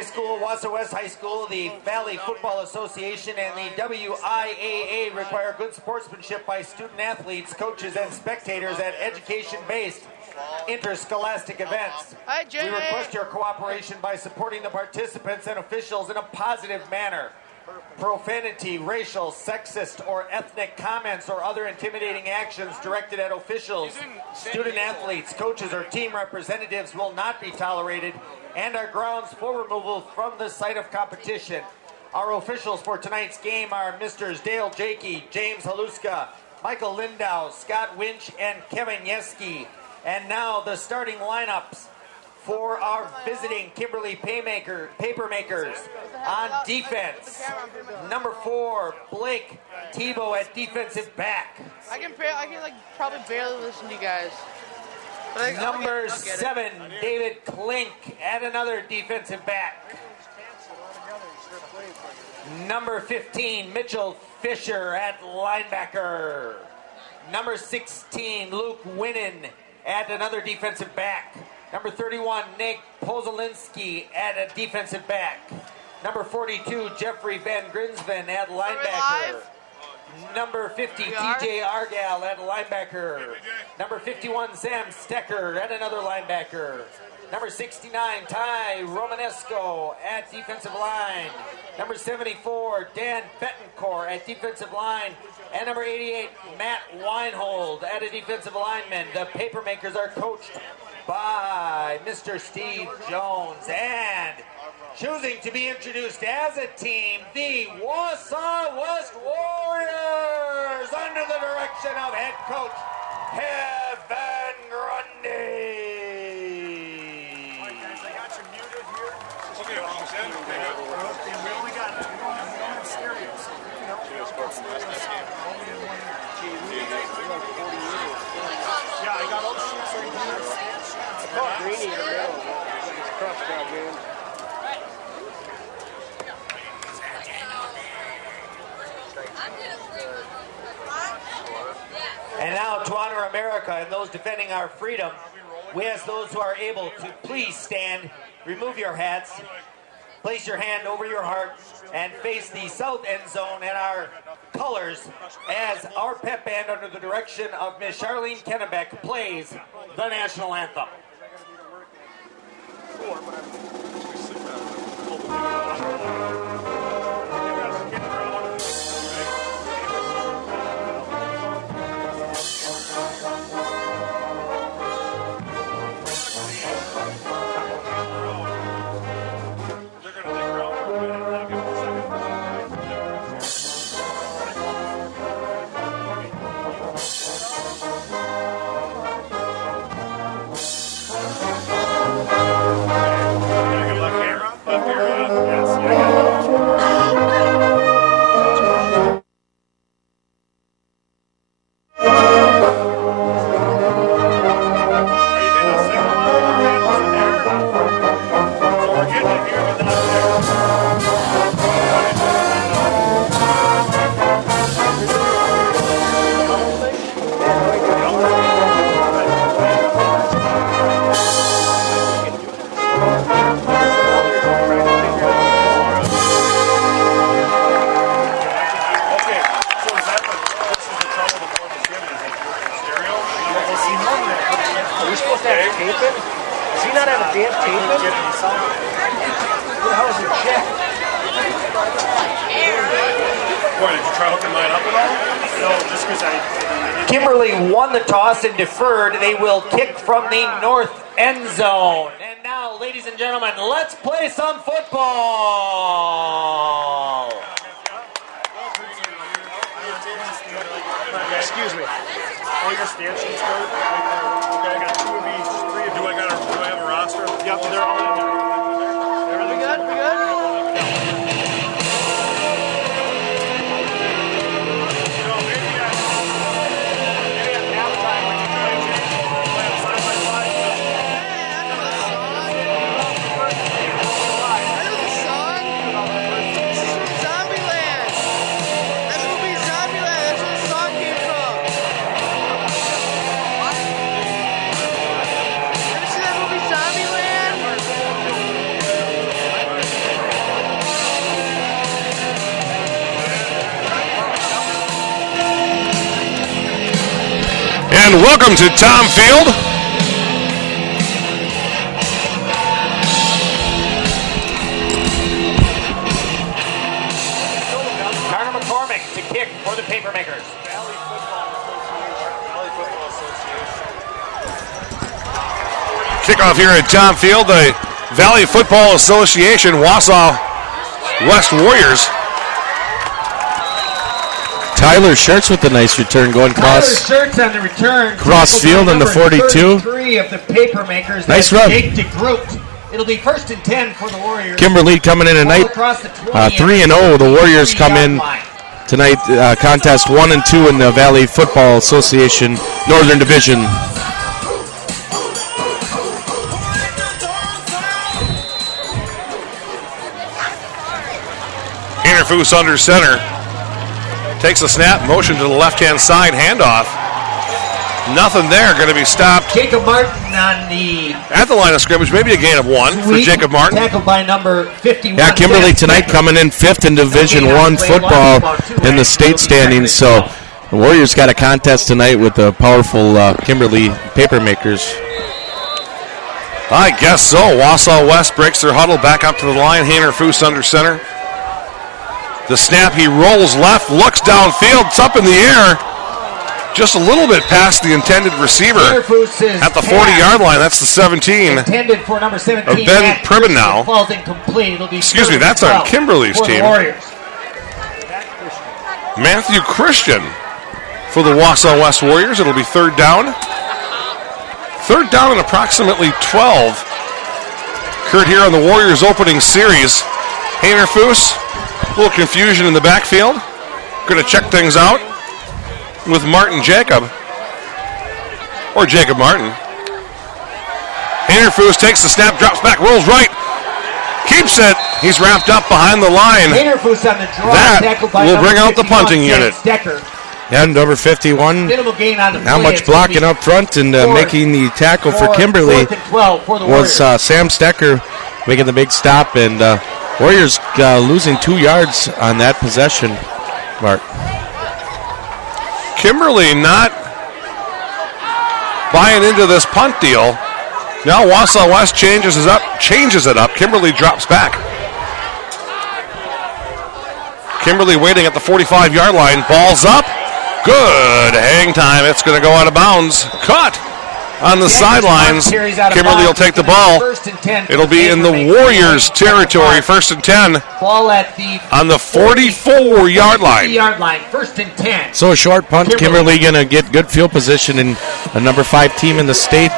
High School, Wausau West High School, the Valley Football Association, and the WIAA require good sportsmanship by student athletes, coaches, and spectators at education-based interscholastic events. Hi, Jimmy. We request your cooperation by supporting the participants and officials in a positive manner. Profanity, racial, sexist, or ethnic comments or other intimidating actions directed at officials, student athletes, coaches, or team representatives will not be tolerated and are grounds for removal from the site of competition. Our officials for tonight's game are Mr. Dale Jakey, James Haluska, Michael Lindau, Scott Winch, and Kevin Yeski. And now the starting lineups for our visiting Kimberly Papermakers. On defense, number 4, Blake Tebow at defensive back. I can like probably barely listen to you guys. Number 7, David Klink at another defensive back. Number 15, Mitchell Fisher at linebacker. Number 16, Luke Winnan at another defensive back. Number 31, Nick Pozolinski at a defensive back. Number 42, Jeffrey Van Grinsven at linebacker. Number 50, TJ Argal at linebacker. Number 51, Sam Stecker at another linebacker. Number 69, Ty Romanesco at defensive line. Number 74, Dan Bettencourt at defensive line. And number 88, Matt Weinhold at a defensive lineman. The Papermakers are coached by Mr. Steve Jones. And choosing to be introduced as a team, the Wausau West Warriors, under the direction of head coach Kevin Grundy. All right, guys, I got you muted here. Okay, we only got, we don't have stereo, so you know, yeah, I got all the sheets right here. I caught Greeny in the middle. It's a cross job, man. And now, to honor America and those defending our freedom, we ask those who are able to please stand, remove your hats, place your hand over your heart, and face the south end zone and our colors as our pep band under the direction of Miss Charlene Kennebeck plays the national anthem. Kimberly won the toss and deferred. They will kick from the north end zone. And now, ladies and gentlemen, let's play some football. Excuse me. All your stanchions go right there. Okay, I got 2 of each, 3 of you. Do I have a roster? Yep, they're all in there. We good? We good? Zombieland? And welcome to Thom Field. To kick for the Papermakers. Valley Football Association. Kickoff here at Thom Field, the Valley Football Association, Wausau West Warriors. Tyler Shirts with a nice return going cross. Tyler Shirts on the return. Cross field in the 42. Of the Papermakers. Nice run. It'll be 1st and 10 for the Warriors. Kimberly coming in tonight. 3-0. The Warriors come in tonight. Contest 1 and 2 in the Valley Football Association Northern Division. Interfoos under center. Takes a snap, motion to the left-hand side, handoff. Nothing there, going to be stopped. Jacob Martin on the... At the line of scrimmage, maybe a gain of 1 for Jacob Martin. Tackled by number 51. Yeah, Kimberly tonight coming in 5th in Division I football in the state standings. So the Warriors got a contest tonight with the powerful Kimberly Papermakers. I guess so. Wausau West breaks their huddle back up to the line. Interfoos under center. The snap, he rolls left, looks downfield, it's up in the air. Just a little bit past the intended receiver at the 40-yard line. That's the 17 intended for number 17 of Ben Pribenau. Falls incomplete. It'll be Excuse me, that's on Kimberly's team. Matthew Christian for the Wausau West Warriors. It'll be 3rd down. 3rd down and approximately 12. Occurred here on the Warriors opening series. Interfoos, a little confusion in the backfield. Going to check things out with Martin Jacob, or Jacob Martin. Interfoos takes the snap, drops back, rolls right, keeps it. He's wrapped up behind the line. That will bring out the punting unit. And number 51, not much blocking up front and making the tackle for Kimberly was Sam Stecker making the big stop, and Warriors losing 2 yards on that possession, Mark. Kimberly not buying into this punt deal. Now Wausau West changes it up. Kimberly drops back. Kimberly waiting at the 45-yard line. Ball's up. Good hang time. It's going to go out of bounds. Caught on the sidelines. Kimberly will take the ball. It'll be in the Warriors' territory. 1st and 10 on the 44-yard line. 1st and 10. So a short punt. Kimberly going to get good field position, and a number 5 team in the state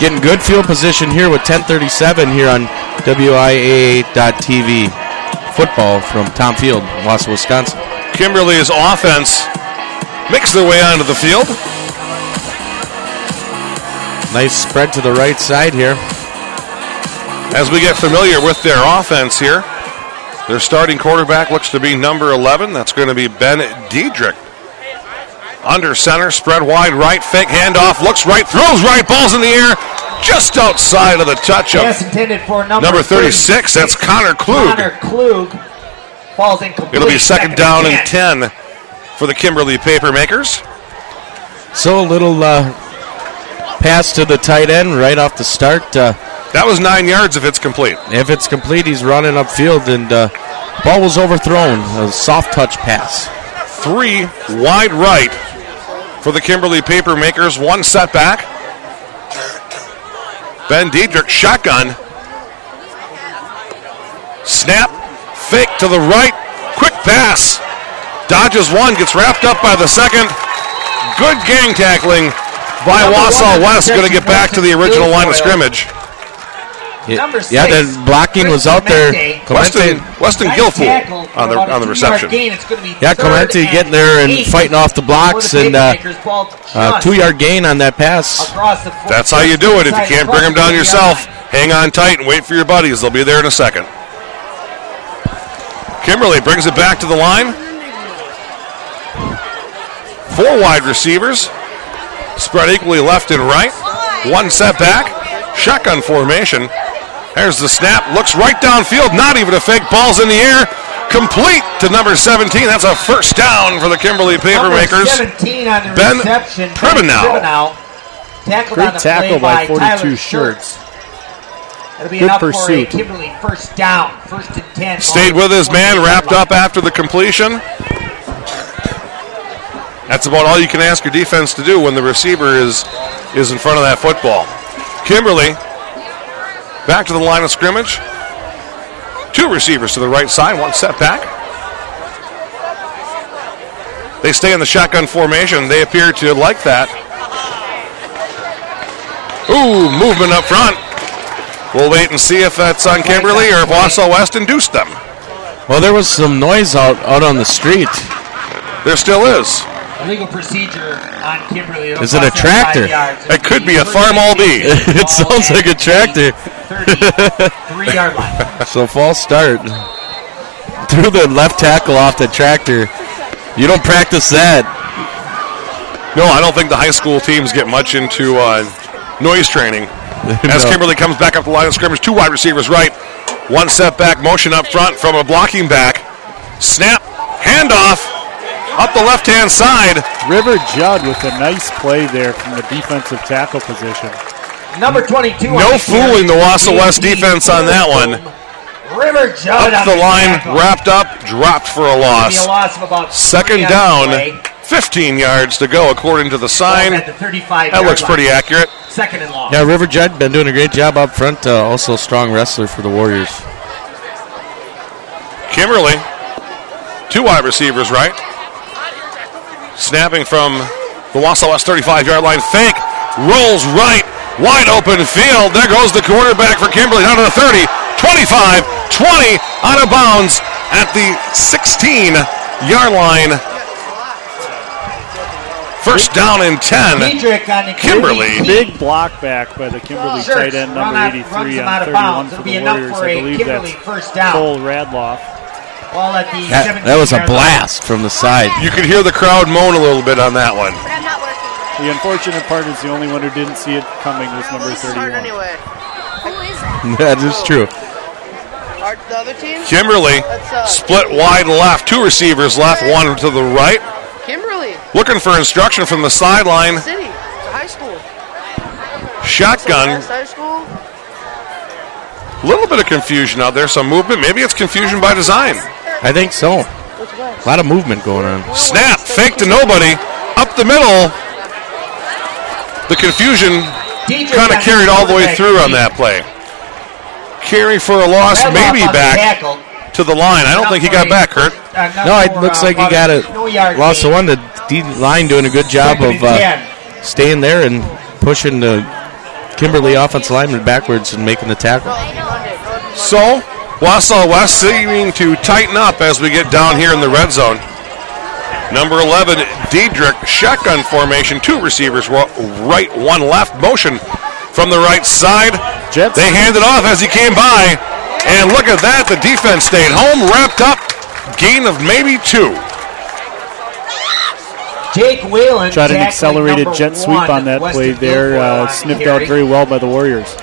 getting good field position here with 10:37 here on WIAA.TV. Football from Thom Field, Wausau, Wisconsin. Kimberly's offense makes their way onto the field. Nice spread to the right side here. As we get familiar with their offense here, their starting quarterback looks to be number 11. That's going to be Ben Diedrich. Under center, spread wide right, fake handoff, looks right, throws right, ball's in the air, just outside of the touch of number 36. That's Connor Klug. Falls incomplete. It'll be 2nd down and 10 for the Kimberly Papermakers. So a little pass to the tight end right off the start. That was 9 yards if it's complete. If it's complete, he's running upfield, and ball was overthrown. A soft touch pass. 3 wide right for the Kimberly Papermakers. 1 setback. Ben Diedrich, shotgun. Snap, fake to the right, quick pass. Dodges 1, gets wrapped up by the 2nd. Good gang tackling by Wausau West. Going to get back to the original line of scrimmage. Yeah, the blocking was out there. Weston Guilfoyle on the reception. Yeah, Clemente getting there and fighting off the blocks, and 2-yard gain on that pass. That's how you do it. If you can't bring them down yourself, hang on tight and wait for your buddies. They'll be there in a second. Kimberly brings it back to the line. 4 wide receivers, spread equally left and right. 1 setback, shotgun formation. There's the snap, looks right downfield, not even a fake, ball's in the air. complete to number 17. That's a first down for the Kimberly Papermakers. 17 on the Ben reception. Pribenow. Tackled Great on the tackle play by 42 Tyler Shirts. It'll be Good enough pursuit. for a Kimberly first down. First and 10. Stayed with his man, wrapped up after the completion. That's about all you can ask your defense to do when the receiver is in front of that football. Kimberly back to the line of scrimmage. Two receivers to the right side, one set back. They stay in the shotgun formation. They appear to like that. Ooh, movement up front. We'll wait and see if that's on Kimberly or if Wausau West induced them. Well, there was some noise out on the street. There still is. Legal procedure on Kimberly. Is it a tractor? It could be a farm all be. It sounds like a tractor. 33-yard line. So false start. Threw the left tackle off the tractor. You don't practice that. No, I don't think the high school teams get much into noise training. As No. Kimberly comes back up the line of scrimmage, two wide receivers right. One setback motion up front from a blocking back. Snap, handoff, up the left-hand side. River Judd with a nice play there from the defensive tackle position. Number 22. No fooling the Wausau West defense on that one. River Judd Up the line, wrapped up, dropped for a Be a loss. loss of about Second 3 on the down, play. 15 yards to go according to the sign. At the 35 That looks yard pretty line. accurate. Second and long. Yeah, River Judd been doing a great job up front. Also a strong wrestler for the Warriors. Kimberly, two wide receivers right. Snapping from the Wausau West 35-yard line. Fake, rolls right, wide open field. There goes the quarterback for Kimberly down to the 30, 25, 20, out of bounds at the 16-yard line. First down and 10. Diedrich on the Kimberly. Big block back by the Kimberly tight end, number 83 on 31 for the Warriors. I believe that's first down. Cole Radloff. Well, at the That was a 17-yard blast from the side. You could hear the crowd moan a little bit on that one. The unfortunate part is the only one who didn't see it coming was number 31. Anyway. That is true. The other team? Kimberly split wide left. Two receivers left, one to the right. Kimberly. Looking for instruction from the sideline. City. It's a high school. Shotgun. West High school. A little bit of confusion out there. Some movement. Maybe it's confusion by design. I think so. What's West? A lot of movement going on. Snap. Fake to nobody. Up the middle. The confusion kind of carried all the way through on that play. Carry for a loss. Maybe back to the line. I don't think he got back, Kurt. No, it looks like he got it. Lost the one. The D line doing a good job of staying there and pushing the Kimberly offensive lineman backwards and making the tackle. So, Wausau West seeming to tighten up as we get down here in the red zone. Number 11, Diedrich, shotgun formation. Two receivers, right, one left. Motion from the right side. Jets. They hand it off as he came by. And look at that, the defense stayed home, wrapped up. Gain of maybe 2. Jake Whalen Tried an tackling accelerated number jet sweep 1 on that West play of there. Guilford on Sniffed carry. out very well by the Warriors.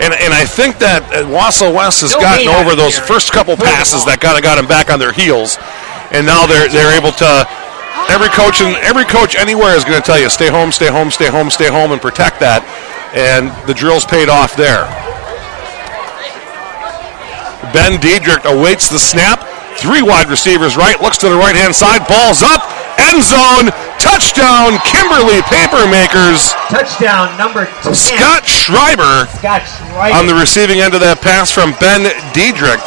And I think that Wausau West has gotten over those first couple passes that kind of got them back on their heels. And now they're able to. Every coach anywhere is going to tell you, stay home, stay home, stay home, stay home, and protect that. And the drill's paid off there. Ben Diedrich awaits the snap. 3 wide receivers right, looks to the right-hand side, ball's up, end zone, touchdown, Kimberly Papermakers. Touchdown number 10. Scott Schreiber on the receiving end of that pass from Ben Diedrich.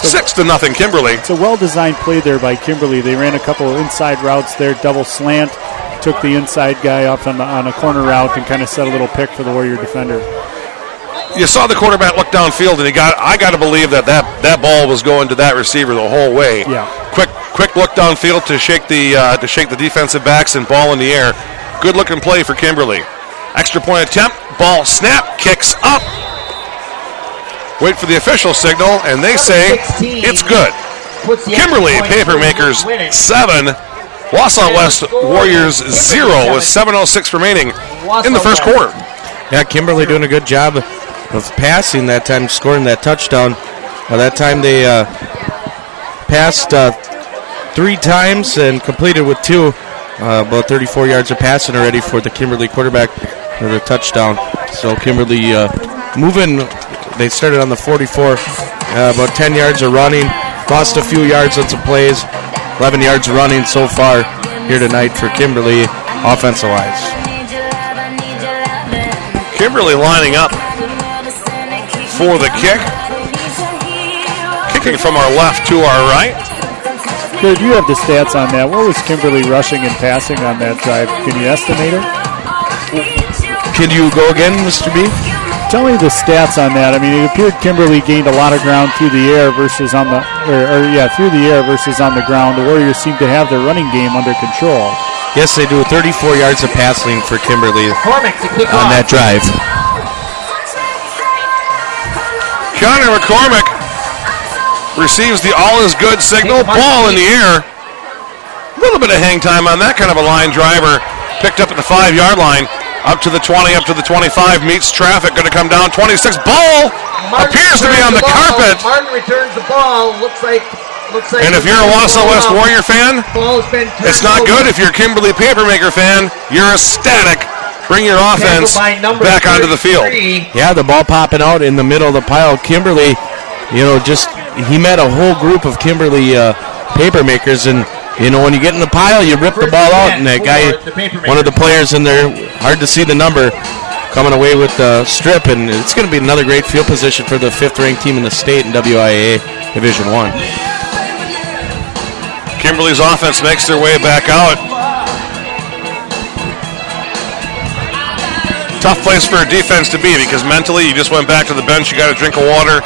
6-0 Kimberly. It's a well-designed play there by Kimberly. They ran a couple of inside routes there, double slant, took the inside guy up on a corner route and kind of set a little pick for the Warrior defender. You saw the quarterback look downfield, and I got to believe that ball was going to that receiver the whole way. Yeah. Quick look downfield to shake the defensive backs and ball in the air. Good looking play for Kimberly. Extra point attempt, ball snap, kicks up. Wait for the official signal, and they say it's good. Kimberly Papermakers 7, Wausau West Warriors 0 with 7:06 remaining in the first quarter. Yeah, Kimberly doing a good job of passing that time, scoring that touchdown. By that time they passed 3 times and completed with 2. About 34 yards of passing already for the Kimberly quarterback for the touchdown. So Kimberly moving. They started on the 44. About 10 yards of running. Lost a few yards on some plays. 11 yards running so far here tonight for Kimberly offensive-wise. Kimberly lining up for the kick. Kicking from our left to our right. Good, you have the stats on that. What was Kimberly rushing and passing on that drive? Can you estimate it? Can you go again, Mr. B? Tell me the stats on that. I mean, it appeared Kimberly gained a lot of ground through the air versus on the, through the air versus on the ground. The Warriors seem to have their running game under control. Yes, they do. 34 yards of passing for Kimberly on that drive. Connor McCormick receives the all is good signal. Ball in the air. A little bit of hang time on that kind of a line driver. Picked up at the 5-yard line. Up to the 20, up to the 25, meets traffic, going to come down 26. Ball appears to be on the carpet. Martin returns the ball. Looks like. And if you're a Wausau West Warrior fan, it's not good. If you're a Kimberly Papermaker fan, you're ecstatic. Bring your offense back onto the field. Yeah, the ball popping out in the middle of the pile. Kimberly, he met a whole group of Kimberly Papermakers, and when you get in the pile, you rip the ball out, and that guy, one of the players in there, hard to see the number, coming away with the strip, and it's going to be another great field position for the 5th-ranked team in the state in WIAA Division 1. Kimberly's offense makes their way back out. Tough place for a defense to be because mentally you just went back to the bench, you got a drink of water.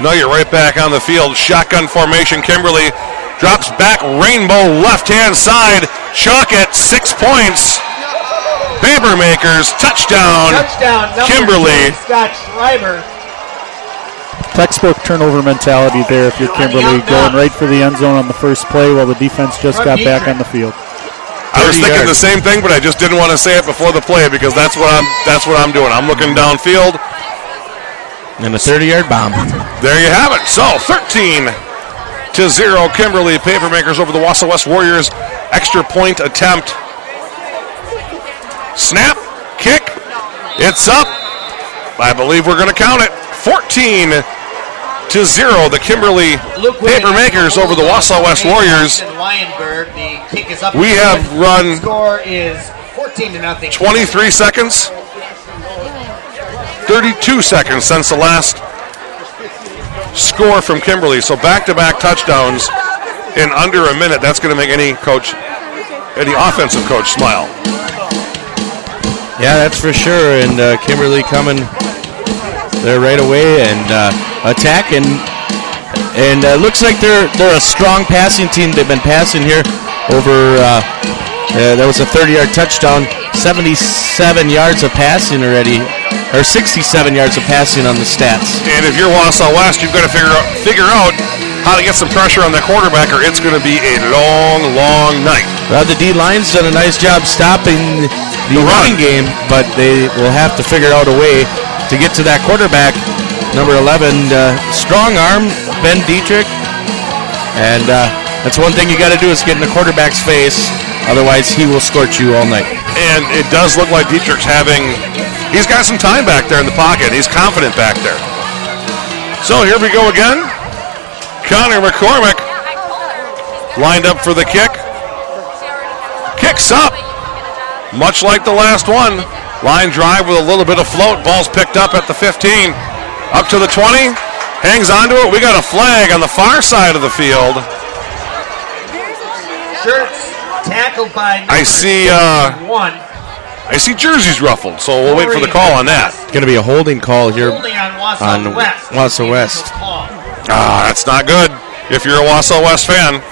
No, you're right back on the field. Shotgun formation, Kimberly drops back, rainbow left-hand side. Chalk it, 6 points. Papermakers, touchdown Kimberly. Scott Schreiber. Textbook turnover mentality there if you're Kimberly, going right for the end zone on the first play while the defense just got back on the field. I was thinking the same thing, but I just didn't want to say it before the play because that's what I'm doing. I'm looking downfield. And a 30-yard bomb. There you have it. So 13-0 Kimberly Papermakers over the Wausau West Warriors. Extra point attempt. Snap, kick, it's up. I believe we're going to count it. 14-0, the Kimberly Papermakers over the Wausau West Warriors. We have run 23 seconds, 32 seconds since the last score from Kimberly. So back-to-back touchdowns in under a minute. That's going to make any offensive coach smile. Yeah, that's for sure. And Kimberly coming there right away and attacking. And looks like they're a strong passing team. They've been passing here over. That was a 30-yard touchdown. 77 yards of passing already, or 67 yards of passing on the stats. And if you're Wausau West, you've got to figure out how to get some pressure on that quarterback, or it's going to be a long, long night. Well, the D-line's done a nice job stopping the running game, but they will have to figure out a way to get to that quarterback. Number 11, strong arm, Ben Dietrich. And that's one thing you got to do is get in the quarterback's face. Otherwise, he will scorch you all night. And it does look like Dietrich's he's got some time back there in the pocket. He's confident back there. So here we go again. Connor McCormick lined up for the kick. Kicks up. Much like the last one. Line drive with a little bit of float. Ball's picked up at the 15. Up to the 20. Hangs onto it. We got a flag on the far side of the field. Shirts tackled by I see jerseys ruffled, so we'll wait for the call on that. It's going to be a holding call here on Wausau West. That's not good if you're a Wausau West fan.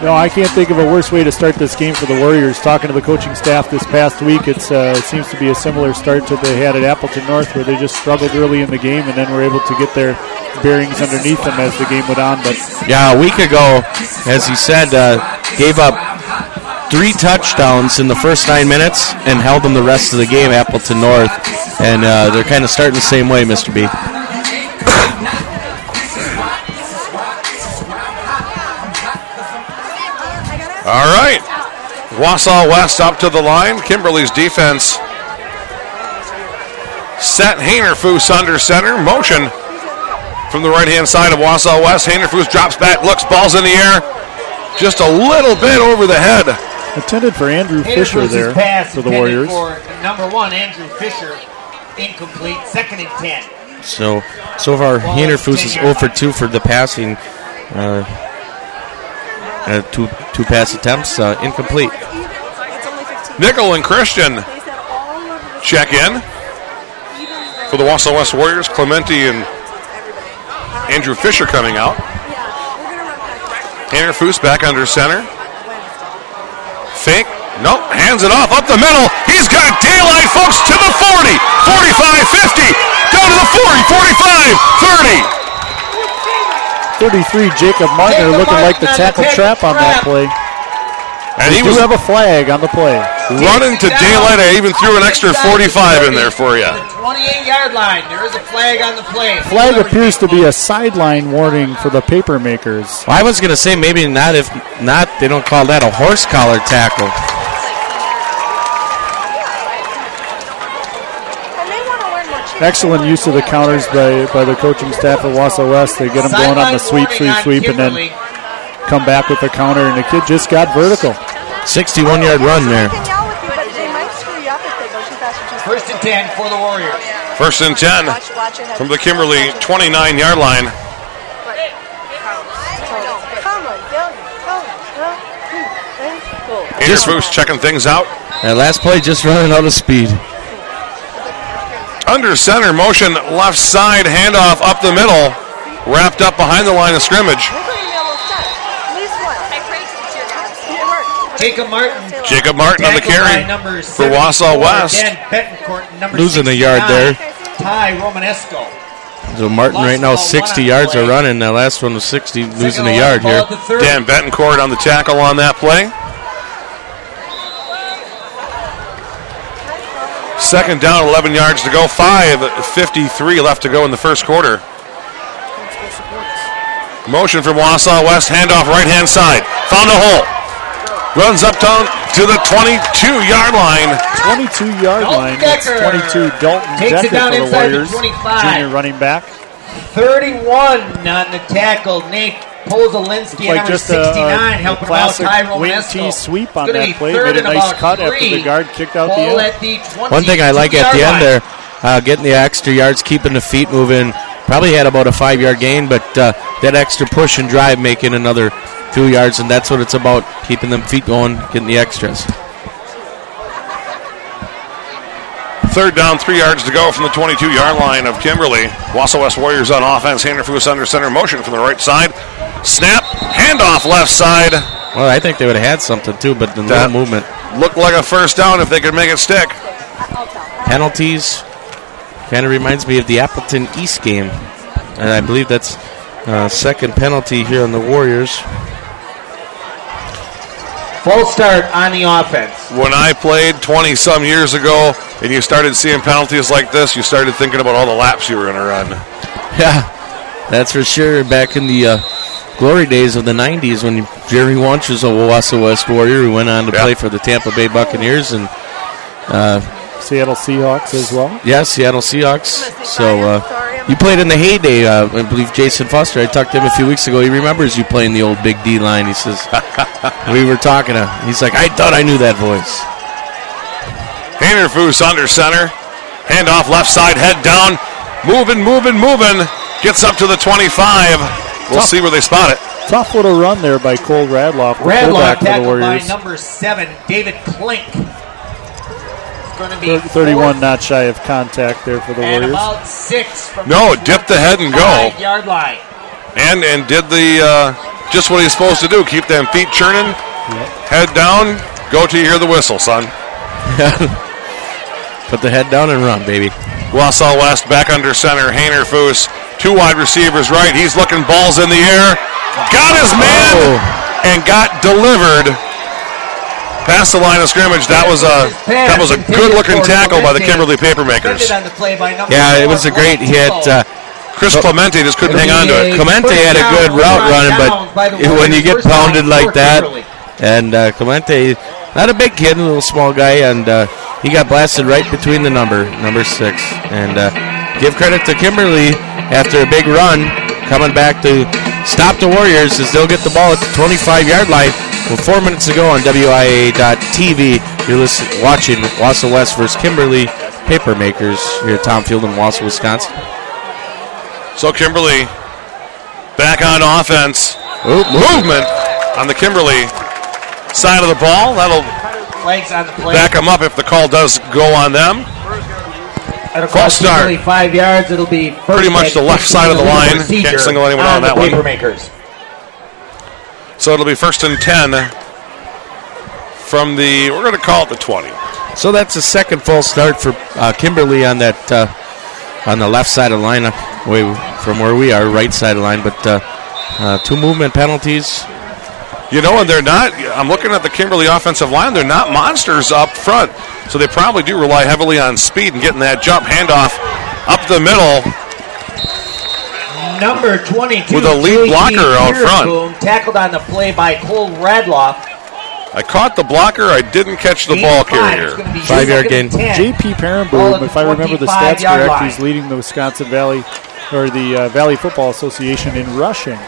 No, I can't think of a worse way to start this game for the Warriors. Talking to the coaching staff this past week, it seems to be a similar start to they had at Appleton North, where they just struggled early in the game and then were able to get their bearings underneath them as the game went on. But yeah, a week ago, as he said, gave up 3 touchdowns in the first 9 minutes and held them the rest of the game, Appleton North. And they're kind of starting the same way, Mr. B. All right. Wausau West up to the line. Kimberly's defense set. Haynerfoos under center. Motion from the right-hand side of Wausau West. Haynerfoos drops back, looks, ball's in the air. Just a little bit over the head. Intended for Andrew Fisher there for the Warriors. For number 1, Andrew Fisher, incomplete. 2nd and 10. So far, Haynerfoos is 0 for 2 for the passing. Two pass attempts, incomplete. Nickel and Christian check in for the Wausau West Warriors. Clemente and Andrew Fisher coming out. Haynerfoos back under center. Fake. Nope. Hands it off up the middle. He's got daylight, folks, to the 40, 45, 50. Down to the 40, 45, 30. 33, Jacob Martin looking like the tackle trap on that play. And he do have a flag on the play. Running to daylight. I even threw an extra 45 in there for you. The 28-yard line. There is a flag on the play. Flag appears to be a sideline warning for the paper makers. Well, I was going to say maybe not. If not, they don't call that a horse collar tackle. Excellent use of the counters by the coaching staff at Wausau West. They get them going on the sweep, and then come back with the counter, and the kid just got vertical. 61-yard run there. 1st and 10 for the Warriors. 1st and 10 from the Kimberly 29-yard line. Haynerfoos checking things out. That last play just running out of speed. Under center, motion left side, handoff up the middle, wrapped up behind the line of scrimmage. Jacob Martin on the carry for Wausau West. Losing a yard there. Ty Romanesco. So Martin right now 60 yards are running. That last one was 60, losing a yard here. Dan Betancourt on the tackle on that play. 2nd down, 11 yards to go. 5:53 left to go in the first quarter. Motion from Wausau West, handoff right-hand side. Found a hole. Runs uptown to the 22-yard line. 22-yard line. That's 22 Dalton Decker for the Warriors. Junior running back. 31 on the tackle. Nate Pozolinski, like number just 69, helping out Ty Romanesco. Wing T sweep on that play. Made a nice cut after the guard kicked out the end. One thing I like at the end there, getting the extra yards, keeping the feet moving. Probably had about a 5-yard gain, but that extra push and drive making another 2 yards, and that's what it's about, keeping them feet going, getting the extras. 3rd down, 3 yards to go from the 22-yard line of Kimberly. Wausau West Warriors on offense. Haynerfoos under center, motion from the right side. Snap, handoff left side. Well, I think they would have had something too, but the no movement. Looked like a 1st down if they could make it stick. Penalties. Kind of reminds me of the Appleton East game. And I believe that's 2nd penalty here on the Warriors. Full start on the offense. When I played 20-some years ago and you started seeing penalties like this, you started thinking about all the laps you were going to run. Yeah, that's for sure. Back in the glory days of the 90s when Jerry Wunsch was a Wausau West Warrior who went on to play for the Tampa Bay Buccaneers and Seattle Seahawks as well. Yeah, Seattle Seahawks. So you played in the heyday. I believe Jason Foster, I talked to him a few weeks ago. He remembers you playing the old Big D line. He says, we were talking to him. He's like, I thought I knew that voice. Haynerfoos under center. Handoff left side, head down. Moving. Gets up to the 25. We'll see where they spot it. Tough little run there by Cole Radloff. Radloff tackled by number 7, David Klink. 31 not shy of contact there for the Warriors. About 6 from dip the head and go. 5-yard line. And did the just what he's supposed to do. Keep them feet churning. Head down. Go till you hear the whistle, son. Put the head down and run, baby. Wausau West back under center. Haynerfoos, 2 wide receivers right. He's looking, balls in the air. Got his man and got delivered past the line of scrimmage. That was a good looking tackle by the Kimberly Papermakers. Yeah, it was a great hit. Chris Clemente just couldn't hang on to it. Clemente had a good route running, but when you get pounded like that, and Clemente, not a big kid, a little small guy, and he got blasted right between the number 6. And give credit to Kimberly after a big run, coming back to stop the Warriors as they'll get the ball at the 25-yard line with 4 minutes to go on WIA.TV. You're watching Wausau West versus Kimberly Papermakers here at Thom Field in Wausau, Wisconsin. So Kimberly back on offense. Movement on the Kimberly side of the ball. That'll back them up if the call does go on them. False start. 5 yards. It'll be pretty much the left side of the line. Can't single anyone on that one. So it'll be 1st and 10 from the, we're going to call it the 20. So that's a second false start for Kimberly on that on the left side of the line, away from where we are, right side of the line. But 2 movement penalties. You know, and they're not, I'm looking at the Kimberly offensive line, they're not monsters up front. So they probably do rely heavily on speed and getting that jump handoff up the middle. Number 22. With a lead blocker out front. Tackled on the play by Cole Radloff. I caught the blocker. I didn't catch the ball carrier. 5-yard gain. J.P. Perenboom, if I remember the stats correct, he's leading the Wisconsin Valley, or the Valley Football Association in rushing.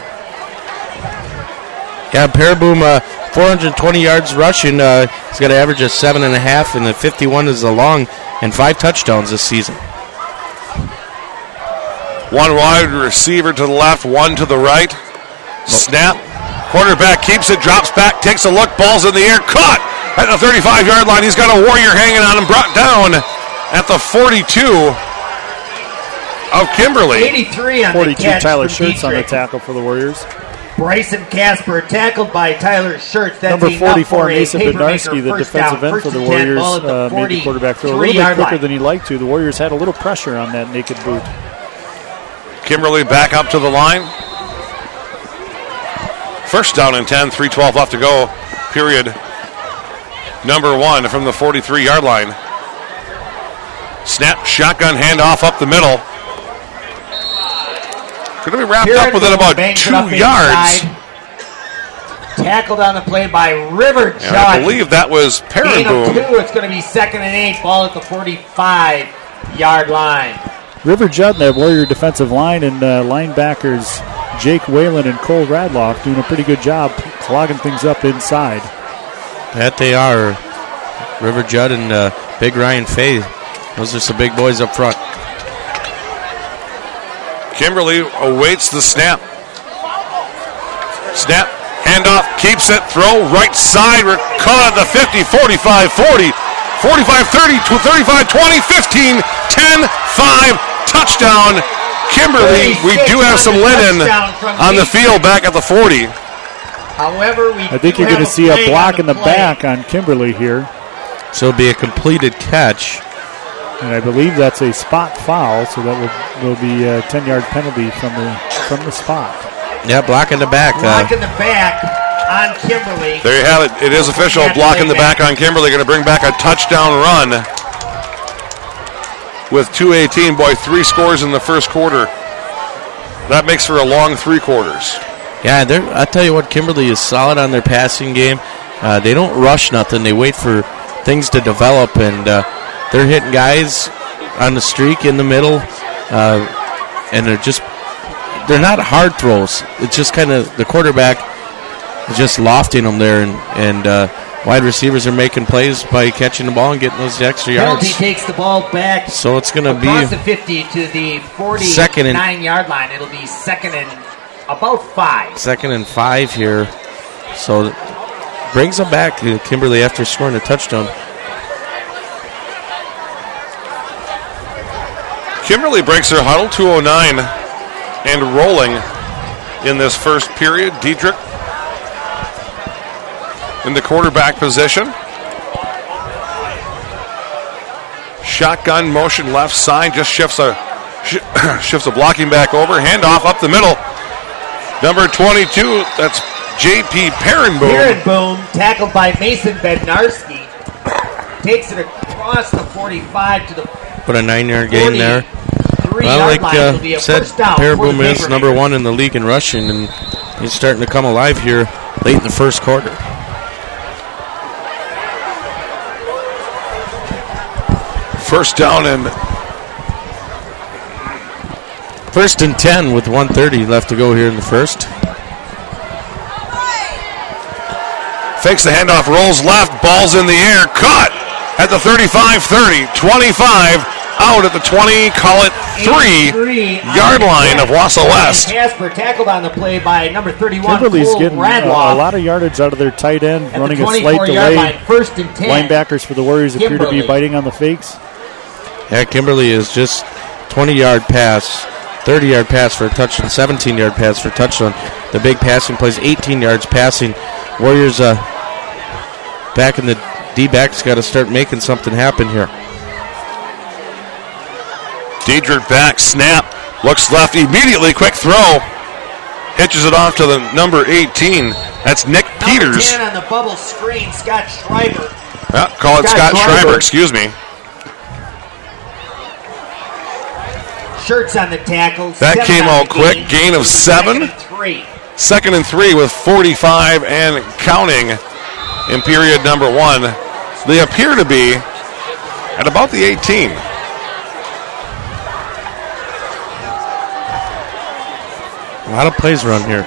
Yeah, Perenboom, 420 yards rushing. He's got an average of 7.5, and the 51 is a long, and 5 touchdowns this season. 1 wide receiver to the left, 1 to the right. Snap. Quarterback keeps it, drops back, takes a look, ball's in the air, caught at the 35-yard line. He's got a Warrior hanging on him, brought down at the 42 of Kimberly. 83 on 42, the catch. Tyler Schurtz on the tackle for the Warriors. Bryson Casper tackled by Tyler Schurtz. That's number 44, Mason Bednarski, the defensive end for the Warriors, made the quarterback throw a little bit quicker than he'd like to. The Warriors had a little pressure on that naked boot. Kimberly back up to the line. 1st down and 10, 3:12 left to go. Period number 1 from the 43-yard line. Snap, shotgun handoff up the middle. Going to be wrapped up within about 2 yards. Tackled on the play by River Judd. I believe that was Perenboom. It's going to be 2nd and 8. Ball at the 45-yard line. River Judd, that Warrior defensive line, and linebackers Jake Whalen and Cole Radloff doing a pretty good job clogging things up inside. That they are. River Judd and Big Ryan Fay. Those are some big boys up front. Kimberly awaits the snap. Snap, handoff, keeps it, throw, right side, we're caught at the 50, 45, 40, 45, 30, 35, 20, 15, 10, 5, touchdown. Kimberly, we do have some linen on the field back at the 40. However, I think you're going to see a block in the back on Kimberly here. So it'll be a completed catch. And I believe that's a spot foul, so that will be a 10-yard penalty from the spot. Yeah, block in the back. Block in the back on Kimberly. There you have it. It is official. Block in the back on Kimberly. Going to bring back a touchdown run with 2:18. Boy, 3 scores in the first quarter. That makes for a long 3 quarters. Yeah, I tell you what, Kimberly is solid on their passing game. They don't rush nothing. They wait for things to develop, and they're hitting guys on the streak in the middle, and they're not hard throws. It's just kind of the quarterback is just lofting them there, and wide receivers are making plays by catching the ball and getting those extra yards. He takes the ball back. So it's going to be across the 50 to the 49-yard line. It'll be 2nd and about 5. 2nd and 5 here. So brings them back to Kimberly after scoring a touchdown. Kimberly breaks their huddle, 2:09 and rolling in this first period. Diedrich in the quarterback position. Shotgun motion left side, just shifts a blocking back over. Handoff up the middle. Number 22, that's J.P. Perenboom. Perenboom, tackled by Mason Bednarski. Takes it across the 45 to the Put a 9-yard gain there. 3-yard line. It'll be a Said, first down for the Perenboom is number Papermakers. 1 in the league in rushing, and he's starting to come alive here late in the first quarter. First down and 1st and 10 with 1:30 left to go here in the first. fakes the handoff, rolls left, ball's in the air, caught at the 35-30, 25 out at the 20, call it 3-yard line of Wausau West. Casper tackled on the play by number 31. Kimberly's Cole getting a Radloff. lot of yardage out of their tight end, At running the a slight 24-yard delay. line, 1st and 10. Linebackers for the Warriors appear to Kimberly. be biting on the fakes. Yeah, Kimberly is just 20-yard pass, 30-yard pass for a touchdown, 17-yard pass for a touchdown. The big passing plays 18 yards passing. Warriors back in the D-backs got to start making something happen here. Diedrich back, snap, looks left immediately, quick throw. Hitches it off to the number 18. That's Nick Peters. Number 10 on the bubble screen, Scott Schreiber. Yeah, call it Scott Schreiber, excuse me. Shirts on the tackle. That 7 came on out the quick, gain of 7. 2nd and 3 with 45 and counting in period number 1. They appear to be at about the 18. A lot of plays run here.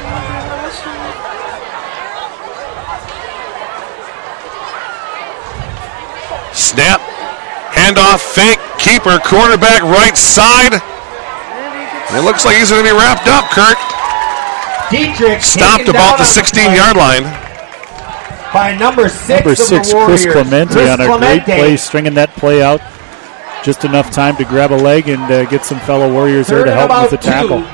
Snap, handoff, fake, keeper, quarterback, right side. It looks like he's going to be wrapped up, Kurt. Dietrich Stopped about the 16-yard line. By number 6 Number of 6, the Warriors. Chris Clemente on a great play, stringing that play out. Just enough time to grab a leg and get some fellow Warriors there to help with the tackle.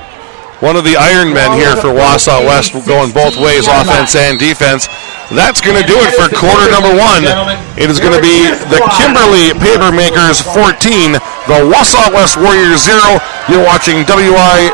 One of the Iron Men here for Wausau West, going both ways, offense and defense. That's going to do it for quarter number 1. It is going to be the Kimberly Papermakers 14, the Wausau West Warriors 0. You're watching WIAA.TV.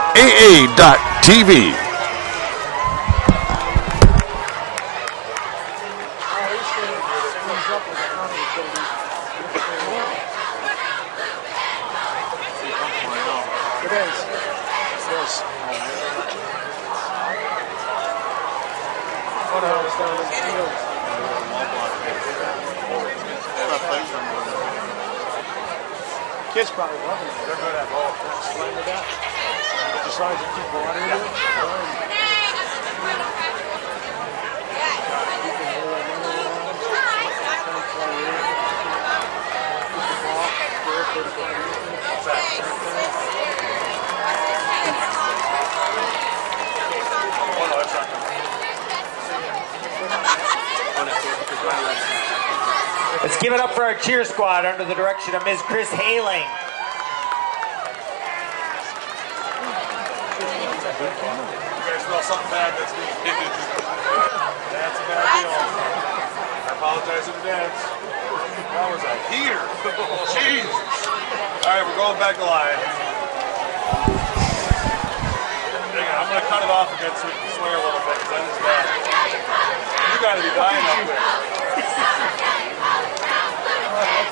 Kids probably love it. They're good at both. Slam it up. As long as you keep going into it. Let's give it up for our cheer squad under the direction of Ms. Chris Haling. You guys smell something bad that's being hidden. That's a bad deal. I apologize in advance. That was a heater. Jesus. All right, we're going back to line. Dang it, I'm going to cut it off and swear a little bit because that is bad. You got to be dying up there.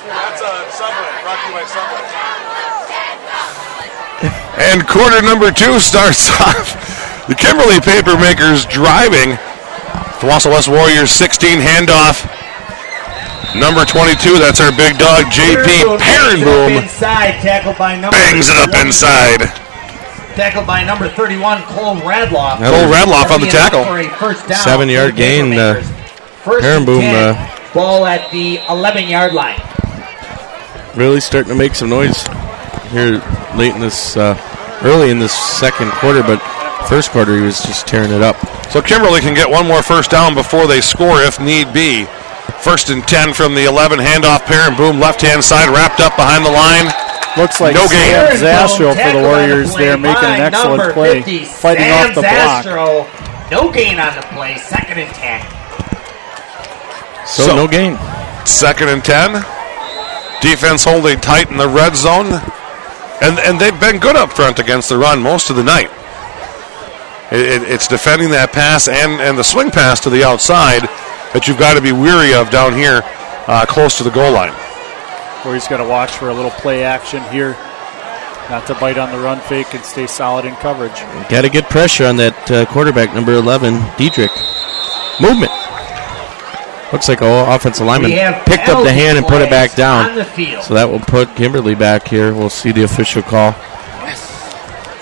That's a Subway, brought to you by Subway. And quarter number 2 starts off. The Kimberly Papermakers driving. The Wausau West Warriors 16 handoff. Number 22, that's our big dog, JP Perenboom. Inside, tackled by number Bangs it up inside. Tackled by number 31, Cole Radloff. Cole Radloff on the tackle. 7-yard gain. Perenboom ball at the 11-yard line. really starting to make some noise here late in this, early in this second quarter, but first quarter he was just tearing it up. So Kimberly can get one more first down before they score if need be. 1st and 10 from the 11, handoff, Perenboom, left-hand side, wrapped up behind the line. Looks like no gain. Sam Zastro for the Warriors there, making an excellent play, 50, fighting Sam off the block. Zastro, no gain on the play, 2nd and 10. So no gain. 2nd and 10. Defense holding tight in the red zone. And they've been good up front against the run most of the night. It's defending that pass and the swing pass to the outside that you've got to be weary of down here close to the goal line. Where he's got to watch for a little play action here. not to bite on the run fake and stay solid in coverage. Got to get pressure on that quarterback, number 11, Diedrich. Movement. Looks like an offensive lineman picked up the hand and put it back down. So that will put Kimberly back here. We'll see the official call.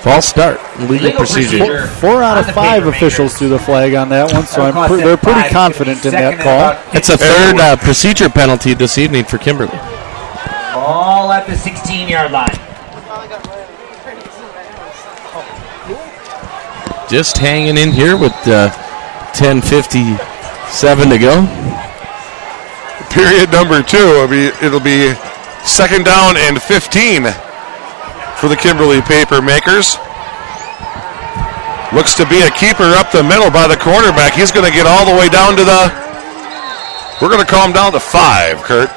False start. Legal procedure. 4 out of 5 officials threw the flag on that one, so they're pretty confident in that call. It's a third procedure penalty this evening for Kimberly. All at the 16-yard line. Just hanging in here with 10:57 to go. Period number 2. It'll be second down and 15 for the Kimberly Papermakers. Looks to be a keeper up the middle by the quarterback. He's going to get all the way down to we're going to call him down to 5, Kurt.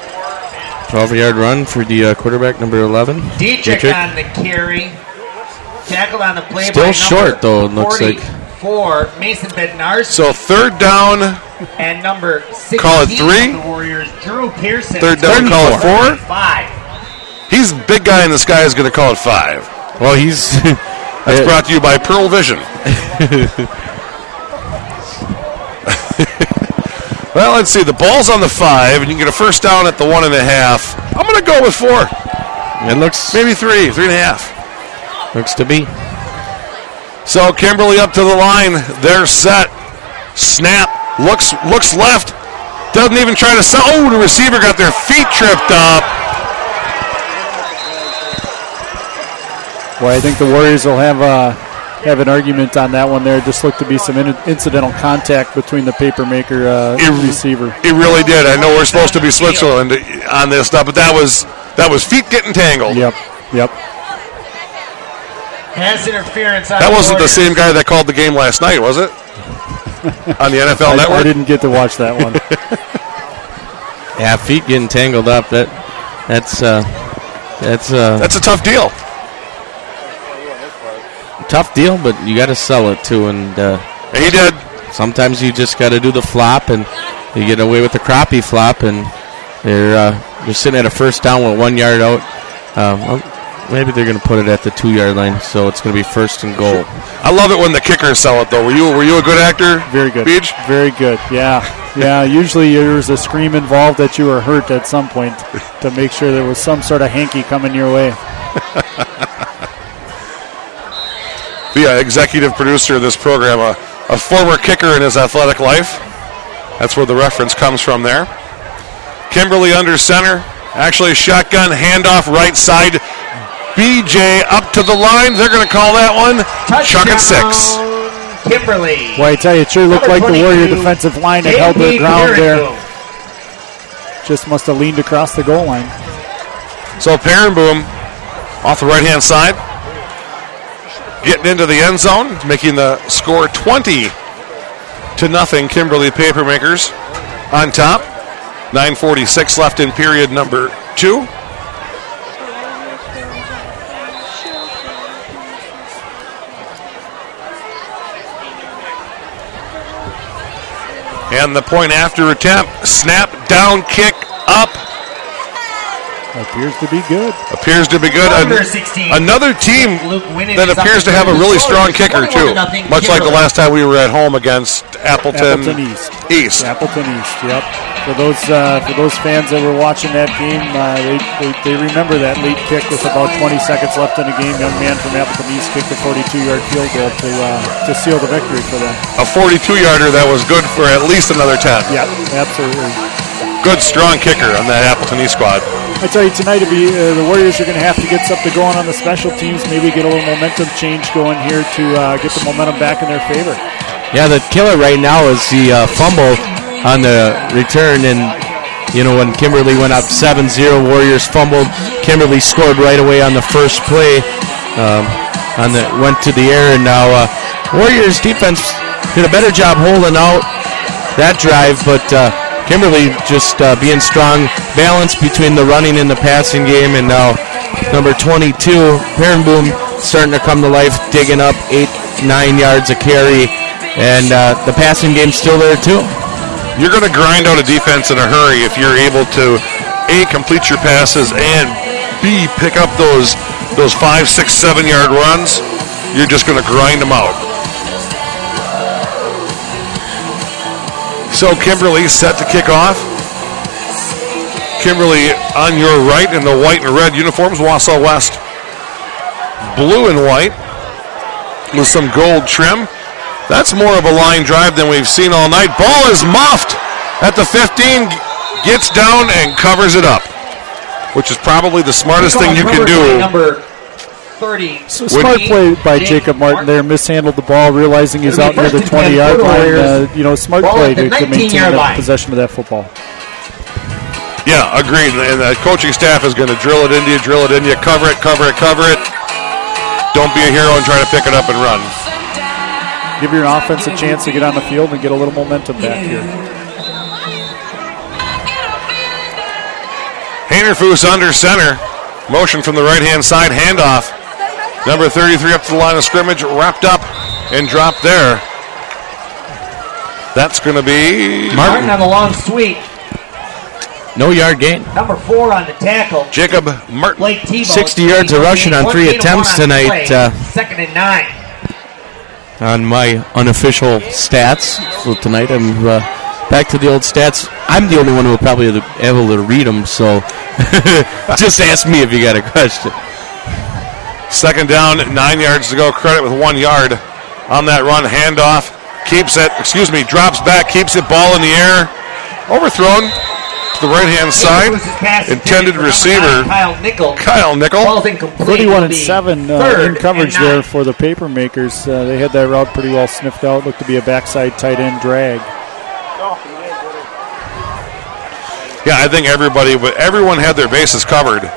12-yard run for the quarterback, number 11. Diedrich on the carry. Tackled on the play. Still short, though, it looks like. For Mason Bednarski. So third down. And number 16 call it 3. The Warriors, Drew Pearson. Third down, call it 4. 5. He's a big guy in the sky is going to call it 5. Well, he's... That's brought to you by Pearl Vision. Well, let's see. The ball's on the 5, and you can get a first down at the 1.5. I'm going to go with 4. It looks... Maybe 3.5. Looks to be. So Kimberly up to the line. They're set. Snap. Looks left. Doesn't even try to sell. Oh, the receiver got their feet tripped up. Well, I think the Warriors will have an argument on that one there. Just looked to be some incidental contact between the Papermaker receiver. It really did. I know we're supposed to be Switzerland on this stuff, but that was feet getting tangled. Yep. Has interference on that wasn't Warriors. the same guy that called the game last night, was it? On the NFL Network? I didn't get to watch that one. Yeah, feet getting tangled up. That's a tough deal. Tough deal, but you got to sell it too. And he did. Sometimes you just got to do the flop, and you get away with the crappie flop, and they're sitting at a first down with 1 yard out. Maybe they're going to put it at the 2-yard line, so it's going to be first and goal. I love it when the kickers sell it, though. Were you a good actor? Very good. Beach? Very good. Yeah. Usually there's a scream involved that you were hurt at some point to make sure there was some sort of hanky coming your way. The executive producer of this program, a former kicker in his athletic life. That's where the reference comes from there. Kimberly under center. Actually, shotgun handoff right side. BJ up to the line. They're going to call that one. Chuck at 6. Kimberly. Well, I tell you, it sure looked like the Warrior defensive line had held their ground there. Just must have leaned across the goal line. So Perenboom off the right-hand side. Getting into the end zone, making the score 20-0. Kimberly Papermakers on top. 9:46 left in period number 2. And the point after attempt, snap, down, kick, up. Appears to be good. Another team that appears to have a really strong kicker, too. Much like the last time we were at home against Appleton East. Appleton East, yep. For those fans that were watching that game, they remember that late kick with about 20 seconds left in the game. Young man from Appleton East kicked a 42-yard field goal to seal the victory for them. A 42-yarder that was good for at least another 10. Yeah, absolutely. Good, strong kicker on that Appleton East squad. I tell you, tonight the Warriors are going to have to get something going on the special teams, maybe get a little momentum change going here to get the momentum back in their favor. Yeah, the killer right now is the fumble on the return, and when Kimberly went up 7-0, Warriors fumbled. Kimberly scored right away on the first play, went to the air, and now Warriors defense did a better job holding out that drive, but Kimberly just being strong, balance between the running and the passing game, and now number 22, Perenboom, starting to come to life, digging up 8-9 yards a carry, and the passing game's still there too. You're going to grind out a defense in a hurry if you're able to, A, complete your passes, and B, pick up those those 5, 6, 7 yard runs, you're just going to grind them out. So Kimberly set to kick off. Kimberly on your right in the white and red uniforms. Wausau West blue and white with some gold trim. That's more of a line drive than we've seen all night. Ball is muffed at the 15, gets down and covers it up, which is probably the smartest thing you can do. Number 30. So smart play by Jacob Martin there. Mishandled the ball, realizing he's out near the 20-yard line. Smart play to maintain possession of that football. Yeah, agreed. And the coaching staff is going to drill it into you, cover it. Don't be a hero and try to pick it up and run. Give your offense a chance to get on the field and get a little momentum back here. Haynerfoos under center. Motion from the right-hand side, handoff. Number 33 up to the line of scrimmage, wrapped up and dropped there. That's going to be Martin on the long sweep. No yard gain. Number 4 on the tackle. Jacob Martin. 60 yards of rushing on 3 attempts tonight. 2nd and 9. On my unofficial stats. So tonight I'm back to the old stats. I'm the only one who will probably be able to read them, so just ask me if you got a question. 2nd down, 9 yards to go. Credit with 1 yard on that run. Handoff. Drops back, keeps it, ball in the air. Overthrown to the right-hand side. Intended receiver, Kyle Nickel. 31-7 in coverage there for the Paper Makers. They had that route pretty well sniffed out. Looked to be a backside tight end drag. Yeah, I think everyone had their bases covered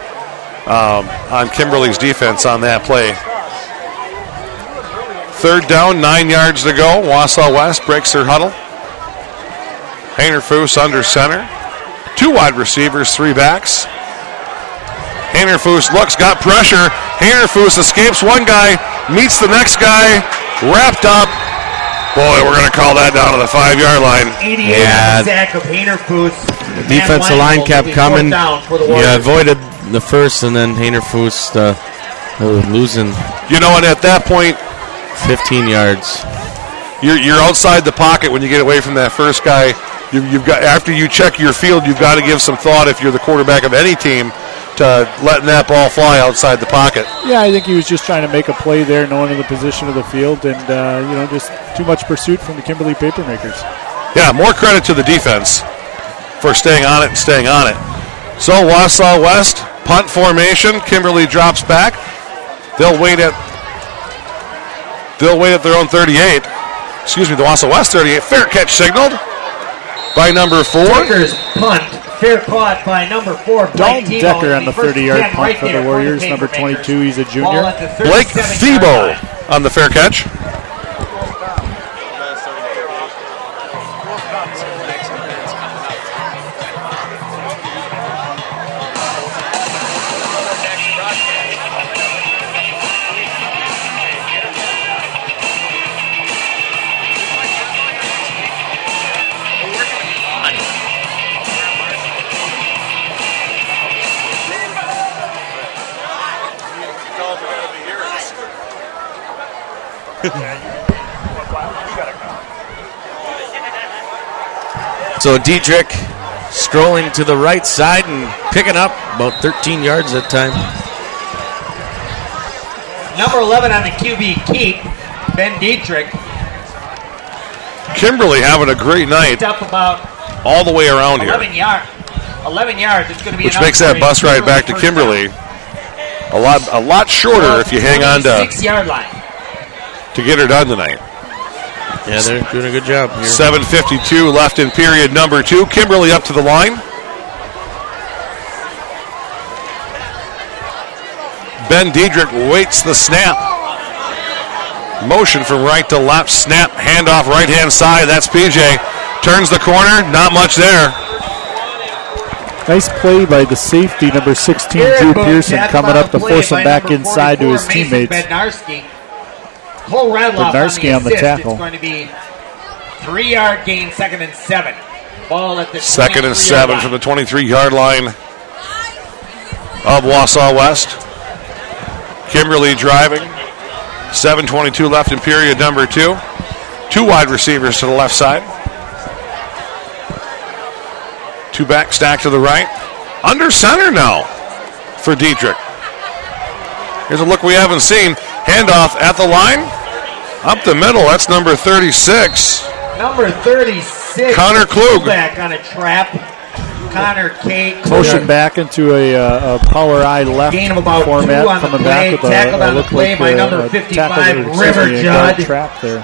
on Kimberly's defense on that play. 3rd down, 9 yards to go. Wausau West breaks their huddle. Haynerfoos under center. 2 wide receivers, 3 backs. Haynerfoos looks, got pressure. Haynerfoos escapes one guy, meets the next guy, wrapped up. Boy, we're going to call that down to the 5-yard line. 88 sack of Haynerfoos. The defensive line kept coming. Yeah, avoided the first, and then Haynerfoos losing. And at that point, 15 yards. You're outside the pocket when you get away from that first guy. You've got, after you check your field, you've got to give some thought, if you're the quarterback of any team, to letting that ball fly outside the pocket. Yeah, I think he was just trying to make a play there, knowing the position of the field, and just too much pursuit from the Kimberly Papermakers. Yeah, more credit to the defense for staying on it. So Wausau West, punt formation. Kimberly drops back. They'll wait at their own 38. The Wausau West 38. Fair catch signaled by number 4. Decker's punt. Fair caught by number 4, Thom Decker on the 30-yard punt for the Warriors. Number 22, he's a junior. Blake Thebo on the fair catch. So Diedrich strolling to the right side and picking up about 13 yards that time. Number 11 on the QB keep, Ben Diedrich. Kimberly having a great night Up about all the way around 11 here. 11 yards. It's going to be which makes that bus ride back to Kimberly a lot shorter if you hang on to 6-yard line to get her done tonight. Yeah, they're doing a good job here. 7:52 left in period number 2. Kimberly up to the line. Ben Diedrich waits the snap. Motion from right to left. Snap, handoff right-hand side. That's PJ. Turns the corner. Not much there. Nice play by the safety, number 16, Drew Pearson, coming up to force him back inside to his teammates. Bednarski on the tackle. It's going to be 3-yard gain, 2nd and 7. Ball at the 2nd and 7 from the 23-yard line of Wausau West. Kimberly driving. 7:22 left in period number 2. 2 wide receivers to the left side. 2 back stack to the right. Under center now for Dietrich. Here's a look we haven't seen. Handoff at the line. Up the middle. That's number 36. Number 36. Connor Klug. Back on a trap. Connor K. Motion back into a power I left Gain of about format, 2 on the coming play. back with Tackled on the look play like by a number tackle 55, or, River excuse me, a guard Judd. trap there.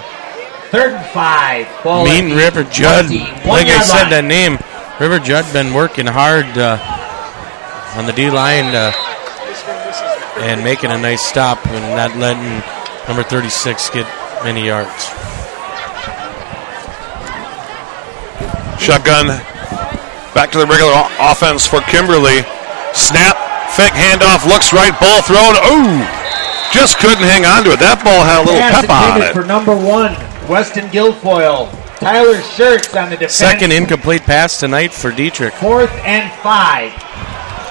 3rd and 5. Ball Mean at River the Judd. 20, Like I 1-yard said, line. that name, River Judd, been working hard on the D line and making a nice stop and not letting number 36 get many yards. Shotgun back to the regular offense for Kimberly. Snap, fake handoff, looks right, ball thrown. Ooh, just couldn't hang on to it. That ball had a little Pass pep on intended it. for number 1, Weston Guilfoyle. Tyler Shirts on the defense. Second incomplete pass tonight for Dietrich. 4th and 5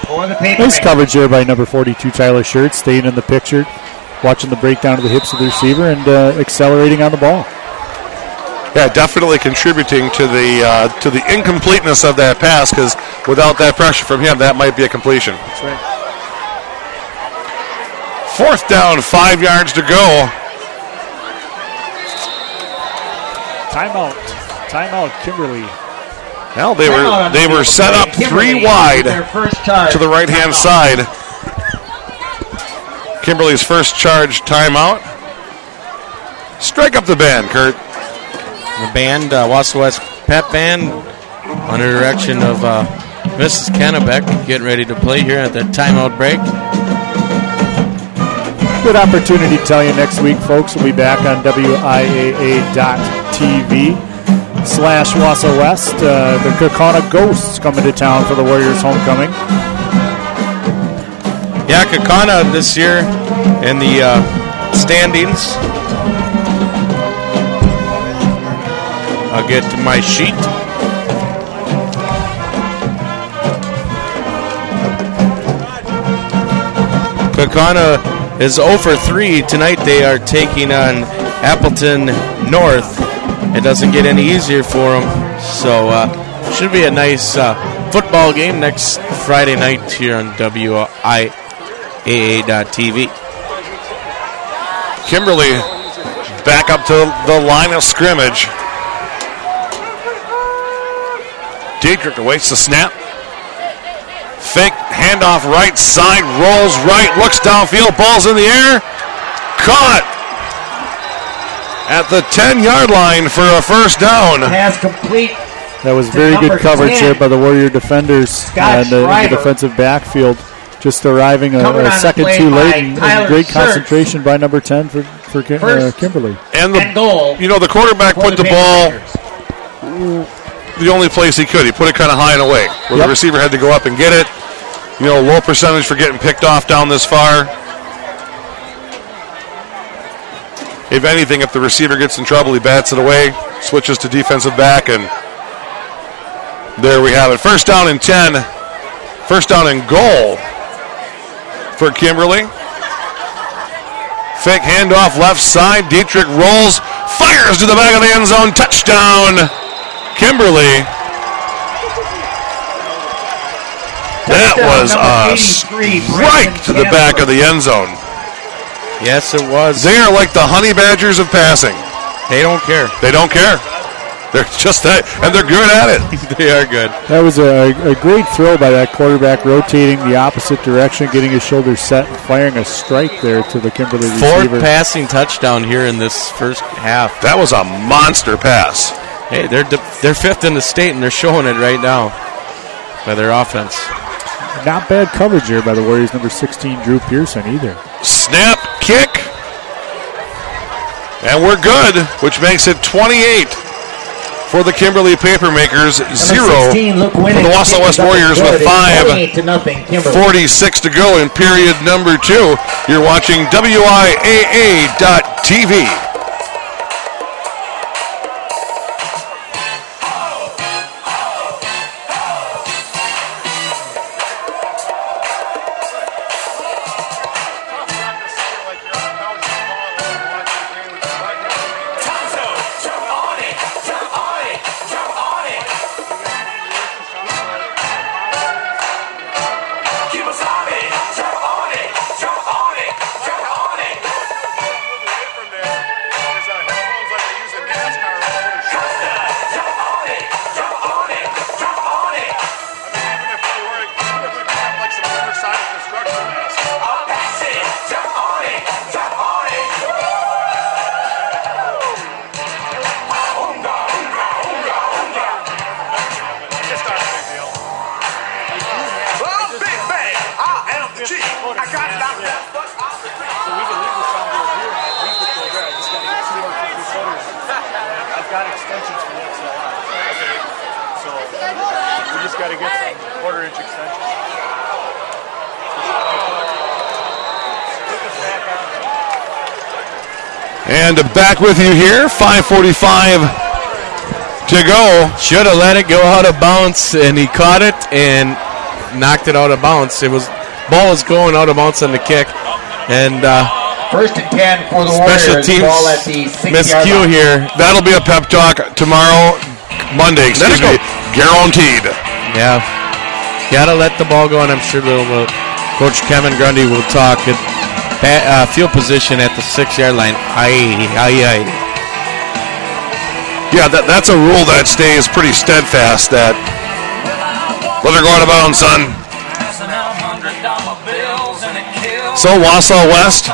for the Paper Nice coverage there by number 42, Tyler Shirt, staying in the picture, watching the breakdown of the hips of the receiver, and accelerating on the ball. Yeah, definitely contributing to the incompleteness of that pass, because without that pressure from him, that might be a completion. That's right. 4th down, 5 yards to go. Timeout, Kimberly. Well, they were set up 3 wide to the right-hand side. Kimberly's first charge timeout. Strike up the band, Kurt. The band, Wausau West Pep Band, under direction of Mrs. Kennebeck, getting ready to play here at the timeout break. Good opportunity to tell you next week, folks. We'll be back on WIAA.tv/Wausau West. The Kaukauna Ghosts coming to town for the Warriors homecoming. Yeah, Kaukauna this year in the standings. I'll get to my sheet. Kaukauna is 0 for 3. Tonight they are taking on Appleton North. It doesn't get any easier for them. So should be a nice football game next Friday night here on WIAA.tv. Kimberly back up to the line of scrimmage. Dietrich awaits the snap. Fake handoff right side, rolls right, looks downfield, ball's in the air. Caught at the 10-yard line for a first down. Pass complete. That was very good coverage 10. there by the Warrior defenders and the defensive backfield. Just arriving a second too late, and great concentration by number 10 for Kimberly. And goal. The quarterback put the ball the only place he could. He put it kind of high and away, where the receiver had to go up and get it. Low percentage for getting picked off down this far. If anything, if the receiver gets in trouble, he bats it away, switches to defensive back, and there we have it. First down and 10. First down and goal for Kimberly. Fake handoff left side. Dietrich rolls, fires to the back of the end zone. Touchdown, Kimberly. That was a strike to the back of the end zone. Yes, it was. They are like the honey badgers of passing. They don't care. They don't care. They're just that, and they're good at it. They are good. That was a great throw by that quarterback, rotating the opposite direction, getting his shoulders set, and firing a strike there to the Kimberly receiver. 4th passing touchdown here in this first half. That was a monster pass. Hey, they're 5th in the state, and they're showing it right now by their offense. Not bad coverage there by the Warriors' number 16, Drew Pearson, either. Snap, kick, and we're good, which makes it 28 for the Kimberly Papermakers, 0 for the Wausau West Warriors with 5:46 to go in period number 2. You're watching WIAA.tv. got extensions for the XLI. Okay. So we just got to get some quarter-inch extensions. And back with you here, 5:45 to go. Should have let it go out of bounds, and he caught it and knocked it out of bounds. Ball was going out of bounds on the kick, and 1st and 10 for the special Warriors. teams Ball at the 6-yard miscue line. here. That'll be a pep talk tomorrow, Monday, excuse me, guaranteed. Yeah, gotta let the ball go, and I'm sure Coach Kevin Grundy will talk. Field position at the 6-yard line. Aye. Yeah, that's a rule that stays pretty steadfast. That let her go out of bounds, son. So Wausau West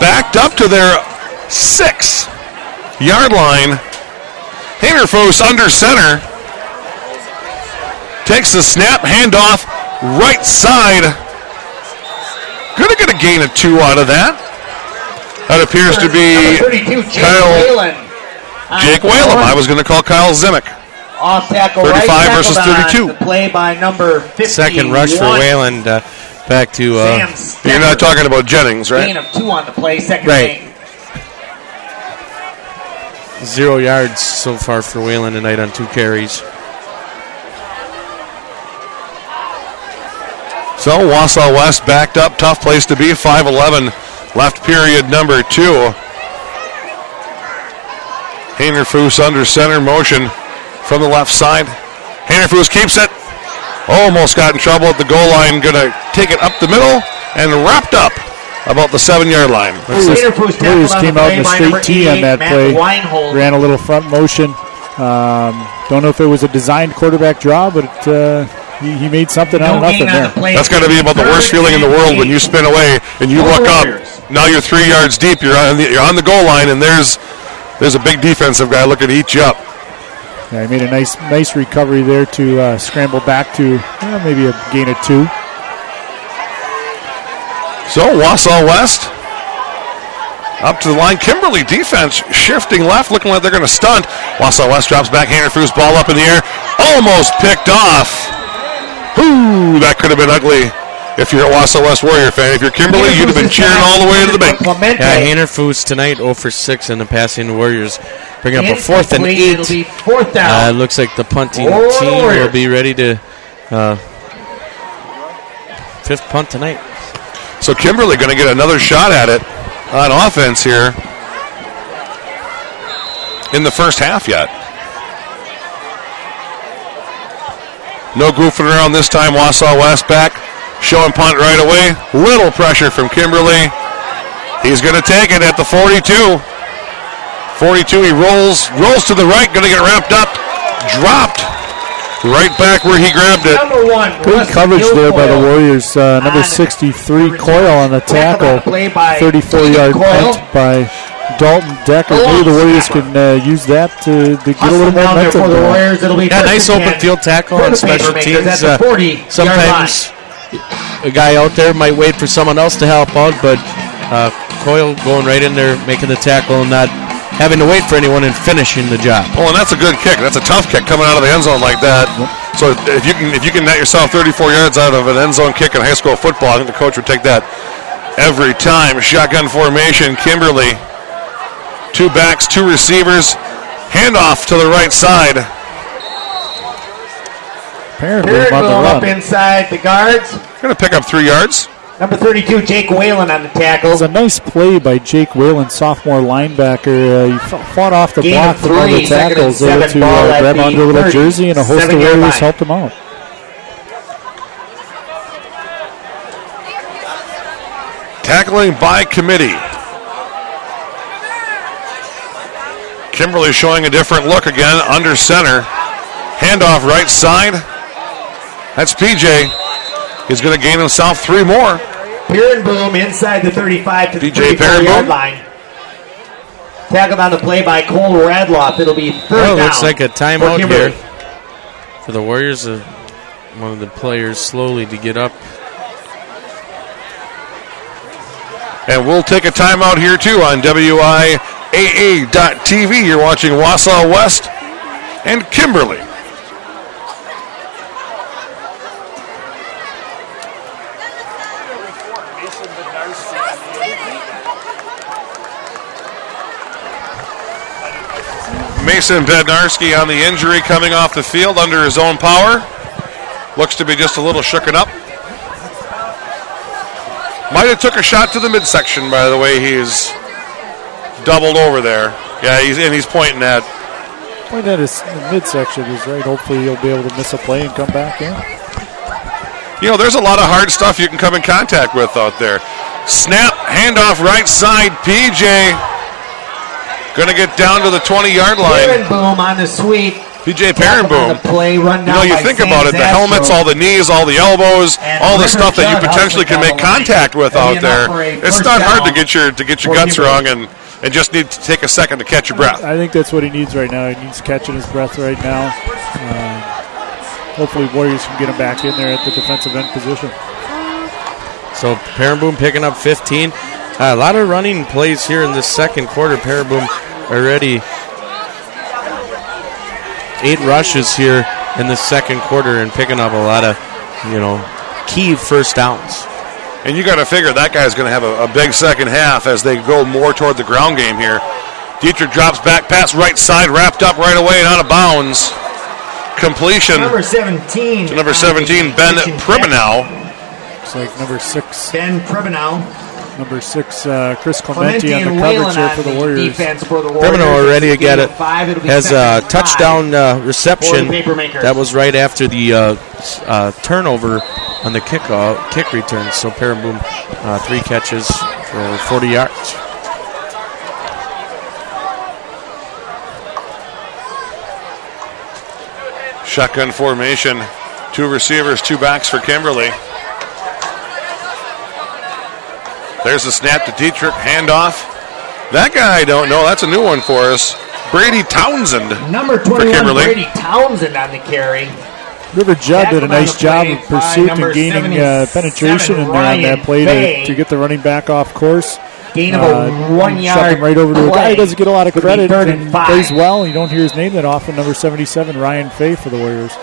backed up to their 6-yard line. Haynerfoos under center. Takes the snap, handoff, right side. Going to get a gain of 2 out of that. That appears to be 32, Jake Whalem. I was going to call Kyle Zimick. Off tackle 35 right versus 32. The play by number 51. Second rush for Wayland. Back to You're not talking about Jennings, right? Gain of 2 on the play. Second right. gain. 0 yards so far for Wayland tonight on 2 carries. So Wausau West backed up. Tough place to be. 5:11 left period number 2. Haynerfoos under center motion from the left side. Haynerfoos keeps it. Almost got in trouble at the goal line. Going to take it up the middle and wrapped up about the 7-yard line. Warriors came out in a straight T on that play. Ran a little front motion. Don't know if it was a designed quarterback draw, but he made something out of nothing there. That's got to be about the worst feeling in the world when you spin away and you look up. Now you're 3 yards deep. You're on the goal line, and there's a big defensive guy looking to eat you up. Yeah, he made a nice recovery there to scramble back to maybe a gain of 2. So Wausau West up to the line. Kimberly defense shifting left, looking like they're going to stunt. Wausau West drops back. Haynerfoos ball up in the air, almost picked off. Ooh, that could have been ugly if you're a Wausau West Warrior fan. If you're Kimberly, you'd have been cheering all the way to the bank. Yeah, Haynerfoos tonight 0 for 6 in the passing. The Warriors bring up a 4th and 8. It'll be 4th down. Looks like the punting team will be ready to 5th punt tonight. So Kimberly going to get another shot at it on offense here in the first half yet. No goofing around this time. Wausau West back, showing punt right away. Little pressure from Kimberly. He's going to take it at the 42. 42, he rolls to the right, going to get wrapped up, dropped right back where he grabbed it. Number 1. Good coverage there by the Warriors. Number 63, Coyle on the tackle. 34-yard punt by Dalton Decker. Maybe the Warriors can use that to get a little momentum. Yeah, nice open field tackle on special teams. Sometimes a guy out there might wait for someone else to help out, but Coyle going right in there, making the tackle and not having to wait for anyone and finishing the job. Oh, and that's a good kick. That's a tough kick coming out of the end zone like that. So if you can net yourself 34 yards out of an end zone kick in high school football, I think the coach would take that every time. Shotgun formation, Kimberly. 2 backs, 2 receivers. Handoff to the right side. Apparently up inside the guards. Going to pick up 3 yards. Number 32, Jake Whalen on the tackle. It's a nice play by Jake Whalen, sophomore linebacker. He fought off the block from all the tackles, able to grab onto a little jersey, and a host of Warriors helped him out. Tackling by committee. Kimberly showing a different look again, under center. Handoff right side. That's PJ. He's going to gain himself 3 more. Pierenboom inside the 35 to the PJ 34-yard line. Tackled on the play by Cole Radloff. It'll be 3rd down. Looks like a timeout here for the Warriors. One of the players slowly to get up. And we'll take a timeout here too on WILL AA.TV. You're watching Wausau West and Kimberly. Mason Bednarski on the injury coming off the field under his own power. Looks to be just a little shooken up. Might have took a shot to the midsection, by the way. He's doubled over there. Yeah, he's pointing at. Pointing at his midsection is right. Hopefully he'll be able to miss a play and come back in. You know, there's a lot of hard stuff you can come in contact with out there. Snap, handoff right side, PJ. Going to get down to the 20-yard line. Perenboom on the sweep. PJ Perenboom. Play, run down you think about it, the helmets, all the knees, all the elbows, all the stuff that you potentially can make contact with out there. It's not hard to get your guts wrong and just need to take a second to catch your breath. I think that's what he needs right now. He needs catching his breath right now. Hopefully Warriors can get him back in there at the defensive end position. So Perenboom picking up 15. A lot of running plays here in this second quarter. Perenboom already 8 rushes here in the second quarter and picking up a lot of, key first downs. And you got to figure that guy's going to have a big second half as they go more toward the ground game here. Dietrich drops back, pass right side, wrapped up right away and out of bounds. Completion. Number 17. To number 17, Ben Pribenow. Looks like number 6. Ben Pribenow. Number 6, Chris Clemente on the coverage here for the Warriors. Pribenow already get it. Has a touchdown reception. That was right after the turnover on the kick return. So Perenboom 3 catches for 40 yards. Shotgun formation. 2 receivers, 2 backs for Kimberly. There's the snap to Dietrich, handoff. That guy I don't know. That's a new one for us. Brady Townsend. Number 21, Brady Townsend on the carry. River Judd did a nice job of pursuit and gaining penetration in there on that play to get the running back off course. Gain of 1 yard. Shut him right over to a guy who doesn't get a lot of credit and plays well. You don't hear his name that often. Number 77, Ryan Fay for the Warriors.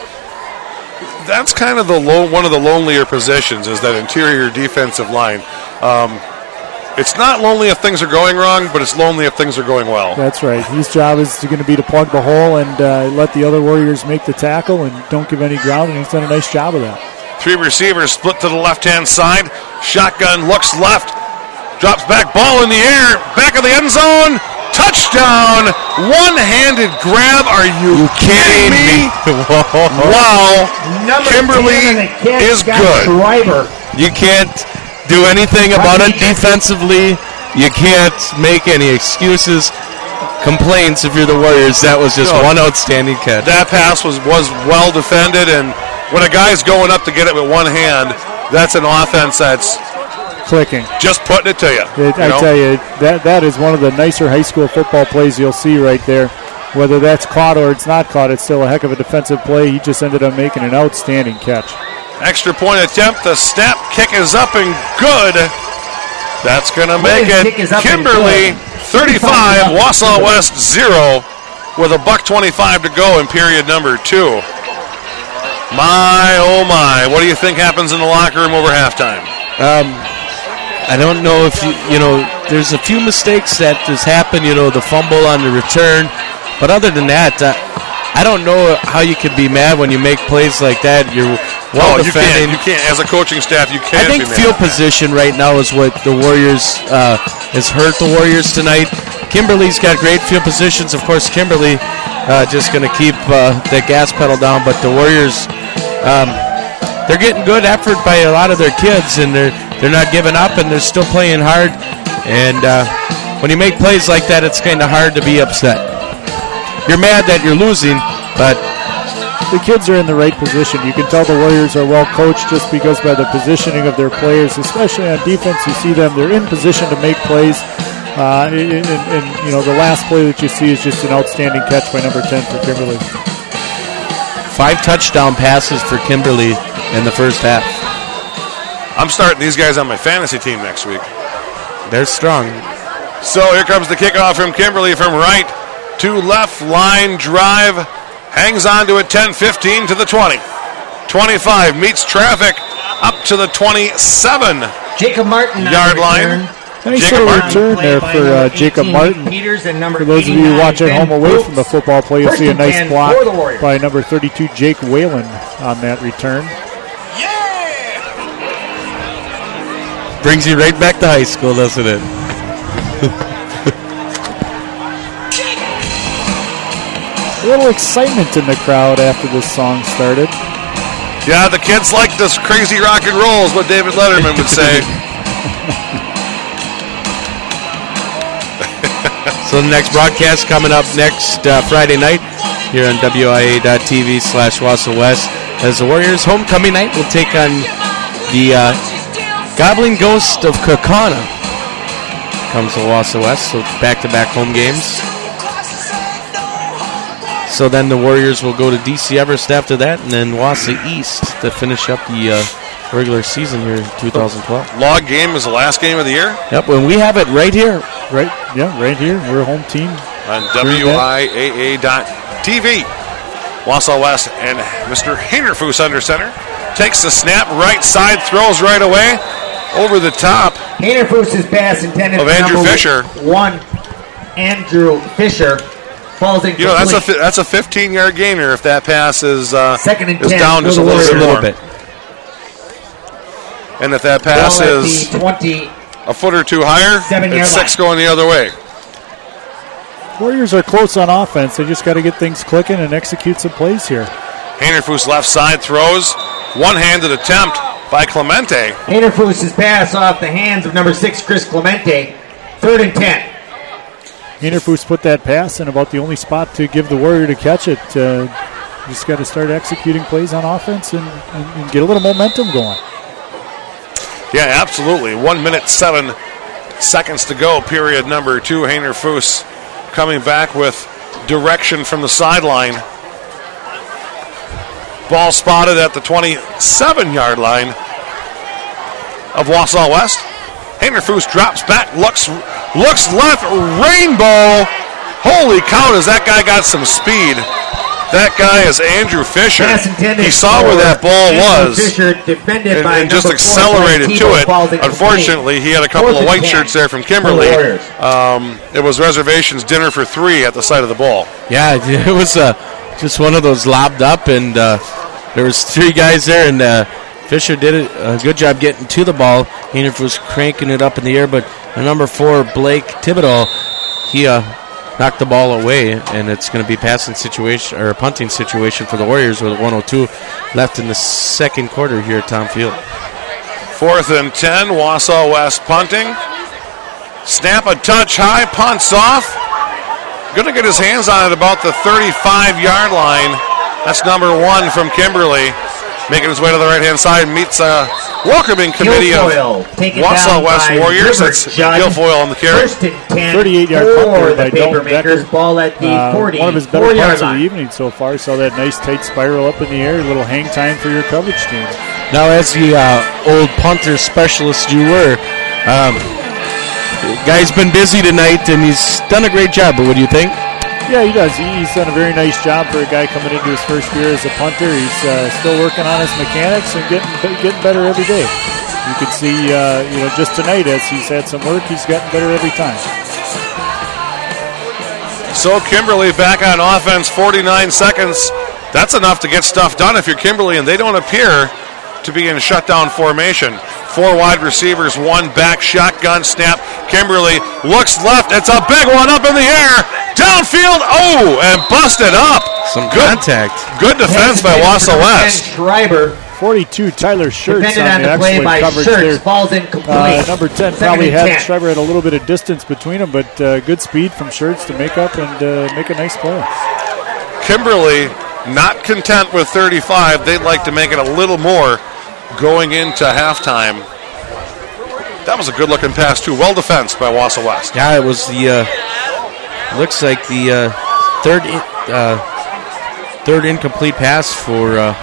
That's kind of one of the lonelier positions is that interior defensive line. It's not lonely if things are going wrong, but it's lonely if things are going well. That's right. His job is going to be to plug the hole and let the other Warriors make the tackle and don't give any ground, and he's done a nice job of that. 3 receivers split to the left-hand side. Shotgun looks left, drops back, ball in the air, back of the end zone. Touchdown! One-handed grab. Are you kidding me? Wow. Kimberly is good. Driver. You can't do anything about it defensively. You can't make any excuses, complaints if you're the Warriors. That was just one outstanding catch. That pass was well defended, and when a guy's going up to get it with one hand, that's an offense that's clicking. Just putting it to you. I tell you, that is one of the nicer high school football plays you'll see right there. Whether that's caught or it's not caught, it's still a heck of a defensive play. He just ended up making an outstanding catch. Extra point attempt. The snap kick is up and good. That's going to make it Kimberly 35, Wausau West 0 with $1:25 to go in period number 2. My, oh my. What do you think happens in the locker room over halftime? I don't know if there's a few mistakes that has happened, the fumble on the return. But other than that, I don't know how you could be mad when you make plays like that. You're well defending. You can't. As a coaching staff, you can't. I think field position right now is what the Warriors has hurt the Warriors tonight. Kimberly's got great field positions. Of course, Kimberly just going to keep the gas pedal down. But the Warriors, they're getting good effort by a lot of their kids, and they're not giving up, and they're still playing hard. And when you make plays like that, it's kind of hard to be upset. You're mad that you're losing, but the kids are in the right position. You can tell the Warriors are well coached just because by the positioning of their players, especially on defense, you see them. They're in position to make plays. And the last play that you see is just an outstanding catch by number 10 for Kimberly. 5 touchdown passes for Kimberly in the first half. I'm starting these guys on my fantasy team next week. They're strong. So here comes the kickoff from Kimberly from right to left. Line drive. Hangs on to it 10-15 to the 20. 25 meets traffic up to the 27 Jacob Martin yard line. Nice little return there for Jacob Martin. For those of you who watch at home away from the football play, you'll see a nice block by number 32, Jake Whalen, on that return. Brings you right back to high school, doesn't it? A little excitement in the crowd after this song started. Yeah, the kids like this crazy rock and roll is what David Letterman would say. So the next broadcast coming up next Friday night here on WIA.TV/Wausau West as the Warriors homecoming night will take on the Gobbling Ghost of Kaukauna. Comes to Wausau West, so back-to-back home games. So then the Warriors will go to DC Everest after that, and then Wausau East to finish up the regular season here in 2012. Log game is the last game of the year? Yep, and we have it right here. Right here. We're a home team. On WIAA.TV. Wausau West and Mr. Hinderfuss under center. Takes the snap, right side, throws right away. Over the top. Hinderfuss's pass intended of for Andrew number Fisher. 1, Andrew Fisher. Falls incomplete. You know, that's a 15-yard gainer if that pass is, second and is 10. down just a little bit. And if that pass is 20, a foot or two higher, it's 6 going the other way. Warriors are close on offense. They just got to get things clicking and execute some plays here. Hinderfuss left side throws. One-handed attempt by Clemente. Hinderfuss's pass off the hands of number 6, Chris Clemente. 3rd and 10. Hinderfuss put that pass in about the only spot to give the Warrior to catch it. Just got to start executing plays on offense and get a little momentum going. Yeah, absolutely. 1 minute, 7 seconds to go, period number 2. Hinderfuss coming back with direction from the sideline. Ball spotted at the 27-yard line of Wausau West. Hinderfuss drops back, looks left, rainbow. Holy cow, does that guy got some speed. That guy is Andrew Fisher. He saw where that ball was and just accelerated to it. Unfortunately, he had a couple of white shirts there from Kimberly. It was reservations dinner for 3 at the side of the ball. Yeah, it was just one of those lobbed up, and there was 3 guys there, and Fisher did a good job getting to the ball. Hinderfuss was cranking it up in the air, but number 4, Blake Thibodeau, he knocked the ball away, and it's going to be passing situation or a punting situation for the Warriors with 1:02 left in the second quarter here at Thom Field. 4th and 10, Wausau West punting. Snap a touch high, punts off. Going to get his hands on it about the 35-yard line. That's number 1 from Kimberly. Making his way to the right-hand side, meets a welcoming committee of Wausau West Warriors. That's Guilfoyle on the carry. 38-yard punt by Dalton Becker. Ball at the 40. One of his better punts of the evening so far. Saw that nice tight spiral up in the air. A little hang time for your coverage team. Now, as the old punter specialist you were, guy's been busy tonight, and he's done a great job. But what do you think? Yeah, he does. He's done a very nice job for a guy coming into his first year as a punter. He's still working on his mechanics and getting better every day. You can see, just tonight as he's had some work, he's gotten better every time. So Kimberly back on offense, 49 seconds. That's enough to get stuff done if you're Kimberly, and they don't appear to be in shutdown formation. 4 wide receivers, 1 back, shotgun snap. Kimberly looks left. It's a big one up in the air. Downfield, and busted up. Some contact. Good defense by Wausau West. Schreiber. 42, Tyler Schertz Defended on the play by Schertz. Falls incomplete. Number 10 probably had Schreiber had a little bit of distance between them, but good speed from Schertz to make up and make a nice play. Kimberly not content with 35. They'd like to make it a little more going into halftime. That was a good-looking pass, too. Well defensed by Wausau West. Yeah, it was the, looks like the third incomplete pass for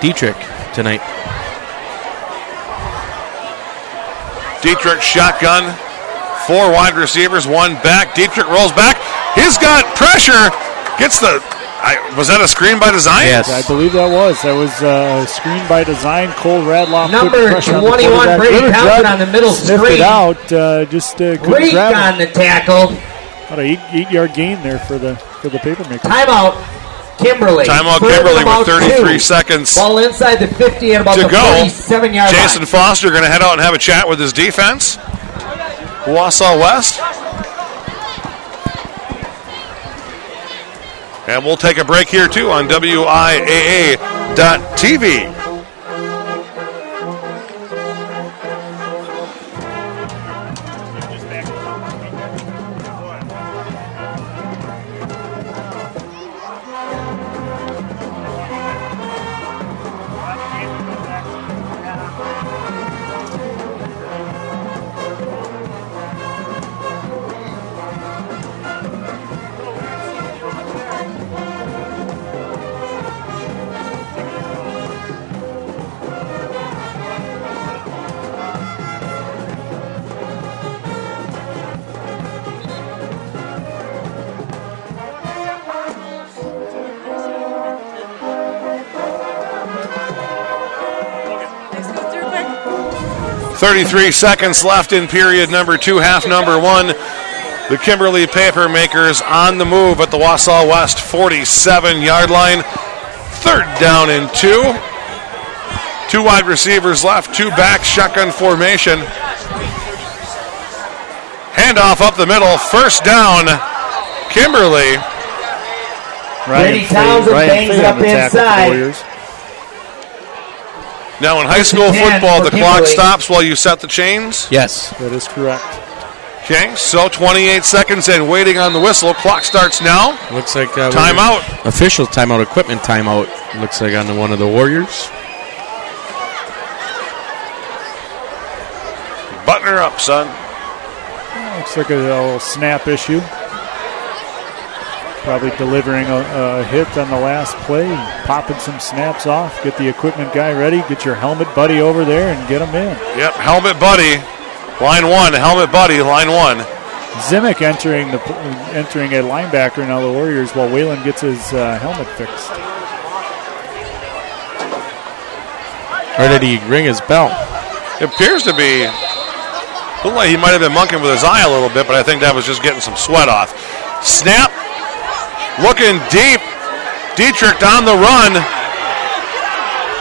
Dietrich tonight. Dietrich shotgun, 4 wide receivers, 1 back. Dietrich rolls back. He's got pressure. Gets the... was that a screen by design? Yes. I believe that was. That was a screen by design. Cole Radloff number 21, Brady Townsend on the middle sniffed screen. It out. Just couldn't Great grab on the tackle. About an 8-yard gain there for the Papermakers. Timeout, Kimberly. Timeout, Kimberly with 33 seconds. Ball inside the 50 at about the 47-yard line. Jason Foster going to head out and have a chat with his defense. Wausau West. And we'll take a break here, too, on WIAA.TV. Through quick. 33 seconds left in period number 2, half number 1. The Kimberly Papermakers on the move at the Wausau West 47-yard line. 3rd down and 2. 2 wide receivers left, 2 back, shotgun formation. Handoff up the middle, 1st down, Kimberly. Brady Townsend bangs it up inside. Now in high school football, the clock stops while you set the chains? Yes. That is correct. Okay, so 28 seconds and waiting on the whistle. Clock starts now. Looks like timeout. Official timeout, equipment timeout. Looks like on one of the Warriors. Button her up, son. Looks like a little snap issue. Probably delivering a hit on the last play, popping some snaps off. Get the equipment guy ready. Get your helmet buddy over there and get him in. Yep, helmet buddy, line 1. Helmet buddy, line 1. Zimick entering a linebacker now. The Warriors while Whalen gets his helmet fixed. Or did he ring his bell? It appears to be. Looked like he might have been monkeying with his eye a little bit, but I think that was just getting some sweat off. Snap. Looking deep. Dietrich on the run.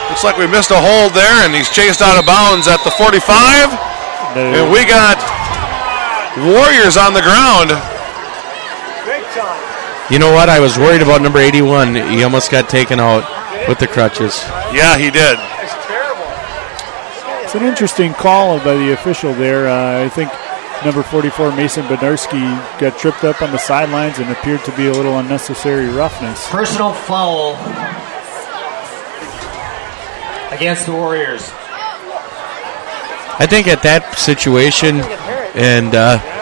Looks like we missed a hold there, and he's chased out of bounds at the 45. No. And we got Warriors on the ground. You know what? I was worried about number 81. He almost got taken out with the crutches. Yeah, he did. It's an interesting call by the official there. I think number 44, Mason Bednarski, got tripped up on the sidelines and appeared to be a little unnecessary roughness. Personal foul against the Warriors. I think at that situation, and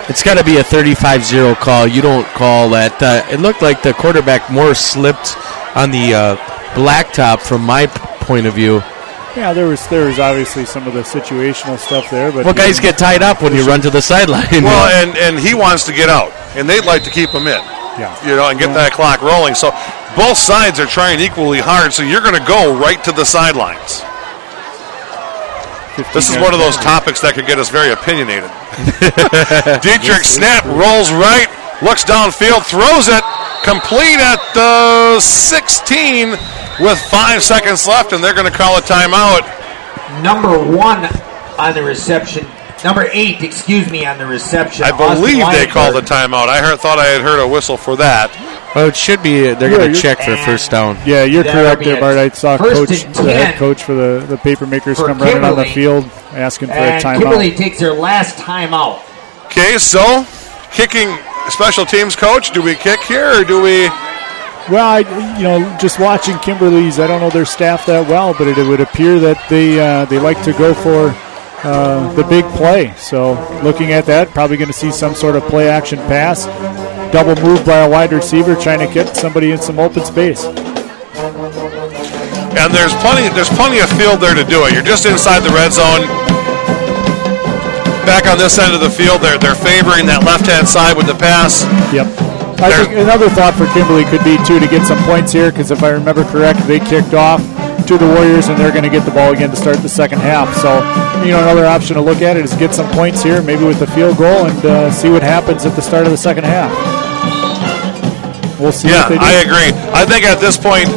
it's got to be a 35-0 call. You don't call that. It looked like the quarterback more slipped on the blacktop from my point of view. Yeah, there was obviously some of the situational stuff there, but guys get tied up when you run to the sideline. Well, and he wants to get out, and they'd like to keep him in. Yeah. And get that clock rolling. So both sides are trying equally hard. So you're going to go right to the sidelines. This is one of those topics that could get us very opinionated. Dietrich snap, rolls right, looks downfield, throws it, complete at the 16 with 5 seconds left, and they're going to call a timeout. Number 1 on the reception. Number 8, on the reception. I believe they called a timeout. Thought I had heard a whistle for that. Well, it should be. They're going to check for first down. Yeah, you're correct there, Bart. I saw the head 10 coach for the Papermakers for come running on the Kimberly. field asking for a timeout. Kimberly takes their last timeout. Okay, so kicking special teams coach, do we kick here or do we? Well, just watching Kimberly's, I don't know their staff that well, but it would appear that they like to go for the big play. So looking at that, probably going to see some sort of play action pass, double move by a wide receiver trying to get somebody in some open space. And there's plenty of field there to do it. You're just inside the red zone. back on this end of the field. They're favoring that left-hand side with the pass. Yep. I think another thought for Kimberly could be, too, to get some points here, because if I remember correct, they kicked off to the Warriors, and they're going to get the ball again to start the second half. So, another option to look at it is get some points here, maybe with the field goal, and see what happens at the start of the second half. We'll see what they do. I agree. I think at this point,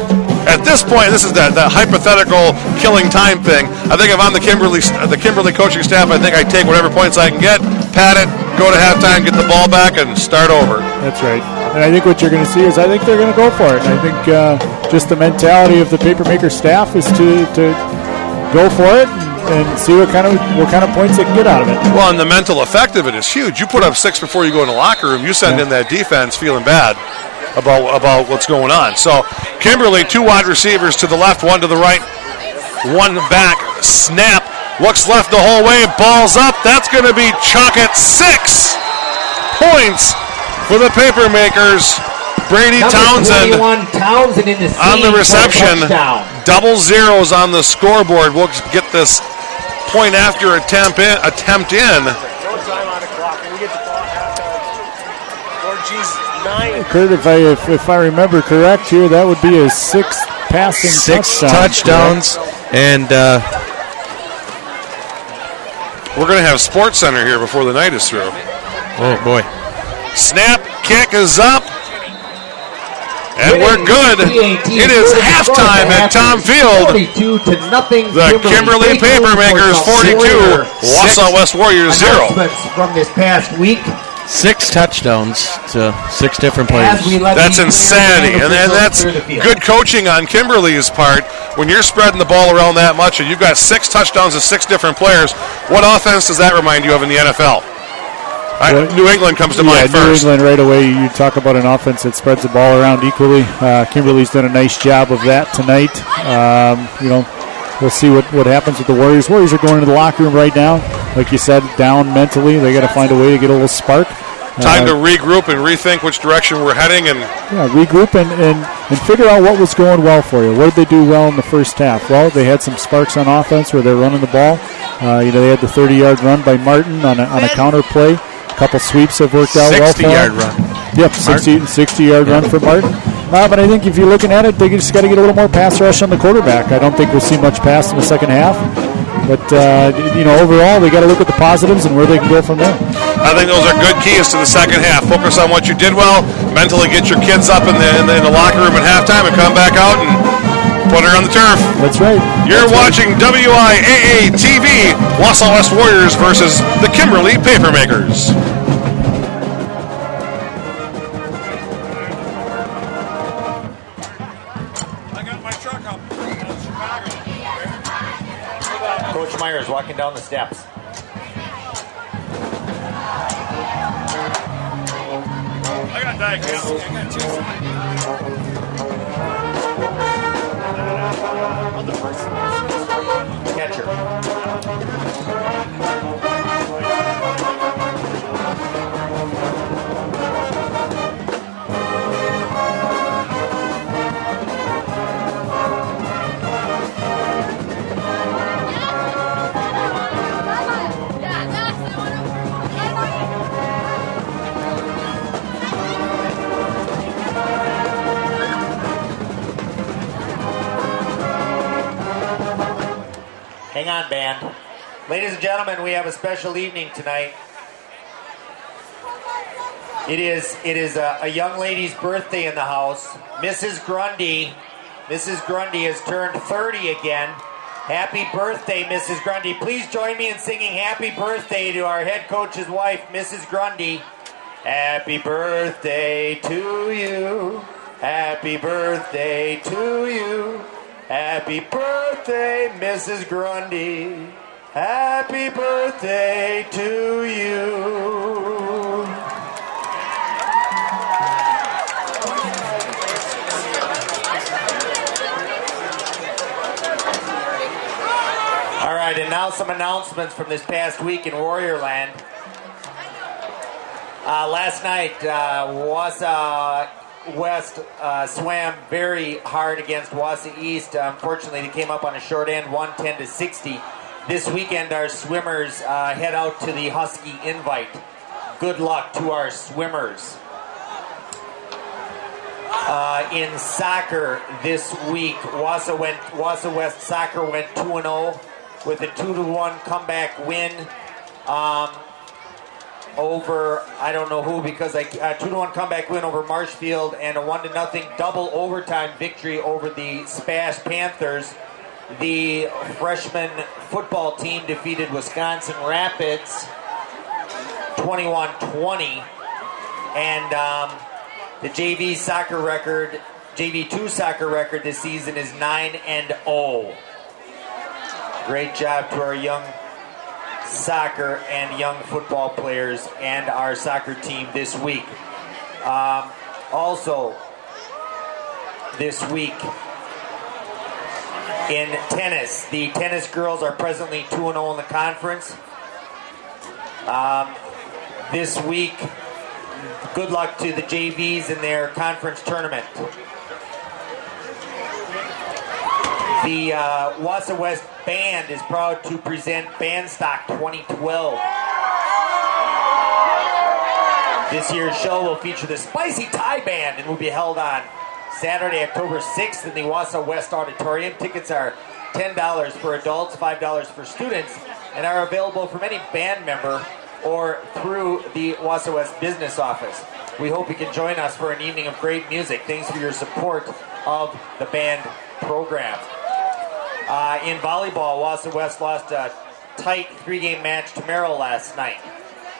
this is that hypothetical killing time thing. I think if I'm the Kimberly coaching staff, I think I take whatever points I can get, pat it, go to halftime, get the ball back, and start over. That's right. And I think what you're going to see is I think they're going to go for it. And I think just the mentality of the Papermaker staff is to go for it and see what kind of points they can get out of it. Well, and the mental effect of it is huge. You put up 6 before you go in the locker room. You send in that defense feeling bad about what's going on. So Kimberly, 2 wide receivers to the left, 1 to the right, 1 back, snap, looks left the whole way, ball's up. That's going to be chalk at 6 points for the Papermakers. Brady Townsend on the reception. Double zeros on the scoreboard. We'll get this point after attempt in. No time on the clock. When we get the ball at Lord Jesus, 9. Kurt, if I remember correct here, that would be a 6th passing touchdowns. And we're going to have Sports Center here before the night is through. Oh, boy. Snap, kick is up. And we're good. It is halftime at Thom Field. 42-0. The Kimberly Papermakers 42, Wausau West Warriors 0. From this past week. 6 touchdowns to 6 different players. That's insanity, and that's good coaching on Kimberly's part. When you're spreading the ball around that much and you've got 6 touchdowns to 6 different players, what offense does that remind you of in the NFL? New England comes to mind first. New England right away. You talk about an offense that spreads the ball around equally. Kimberly's done a nice job of that tonight. We'll see what happens with the Warriors. Warriors are going into the locker room right now. Like you said, down mentally. They got to find a way to get a little spark. Time to regroup and rethink which direction we're heading. And regroup and figure out what was going well for you. What did they do well in the first half? Well, they had some sparks on offense where they're running the ball. They had the 30-yard run by Martin on a counter play. A couple sweeps have worked out well for them. 60-yard run. Yep, 60-yard run for Martin. But I think if you're looking at it, they just got to get a little more pass rush on the quarterback. I don't think we'll see much pass in the second half. But, overall, they got to look at the positives and where they can go from there. I think those are good keys to the second half. Focus on what you did well, mentally get your kids up in the locker room at halftime and come back out and put her on the turf. That's right. You're watching WIAA TV, Wausau West Warriors versus the Kimberly Papermakers. Coach Myers walking down the steps. I got diagnosed. I got 2. Catcher. Hang on, band. Ladies and gentlemen, we have a special evening tonight. It is a young lady's birthday in the house. Mrs. Grundy. Mrs. Grundy has turned 30 again. Happy birthday, Mrs. Grundy. Please join me in singing happy birthday to our head coach's wife, Mrs. Grundy. Happy birthday to you. Happy birthday to you. Happy birthday, Mrs. Grundy. Happy birthday to you. All right, and now some announcements from this past week in Warriorland. Last night, Wausau West swam very hard against Wausau East. Unfortunately, they came up on a short end, 110-60. This weekend, our swimmers head out to the Husky Invite. Good luck to our swimmers. In soccer this week, Wausau West Soccer went 2-0 with a 2-1 comeback win over, I don't know who, because 2-1 comeback win over Marshfield and a 1-0 double overtime victory over the Spash Panthers. The freshman football team defeated Wisconsin Rapids 21-20, and the JV soccer record, JV2 soccer record this season is 9-0. Great job to our young soccer and young football players and our soccer team this week. Also, this week in tennis, the tennis girls are presently 2-0 in the conference. This week, good luck to the JVs in their conference tournament. The Wausau West Band is proud to present Bandstock 2012. This year's show will feature the Spicy Thai Band and will be held on Saturday, October 6th in the Wausau West Auditorium. Tickets are $10 for adults, $5 for students, and are available from any band member or through the Wausau West business office. We hope you can join us for an evening of great music. Thanks for your support of the band program. In volleyball, Wausau West lost a tight 3-game match to Merrill last night.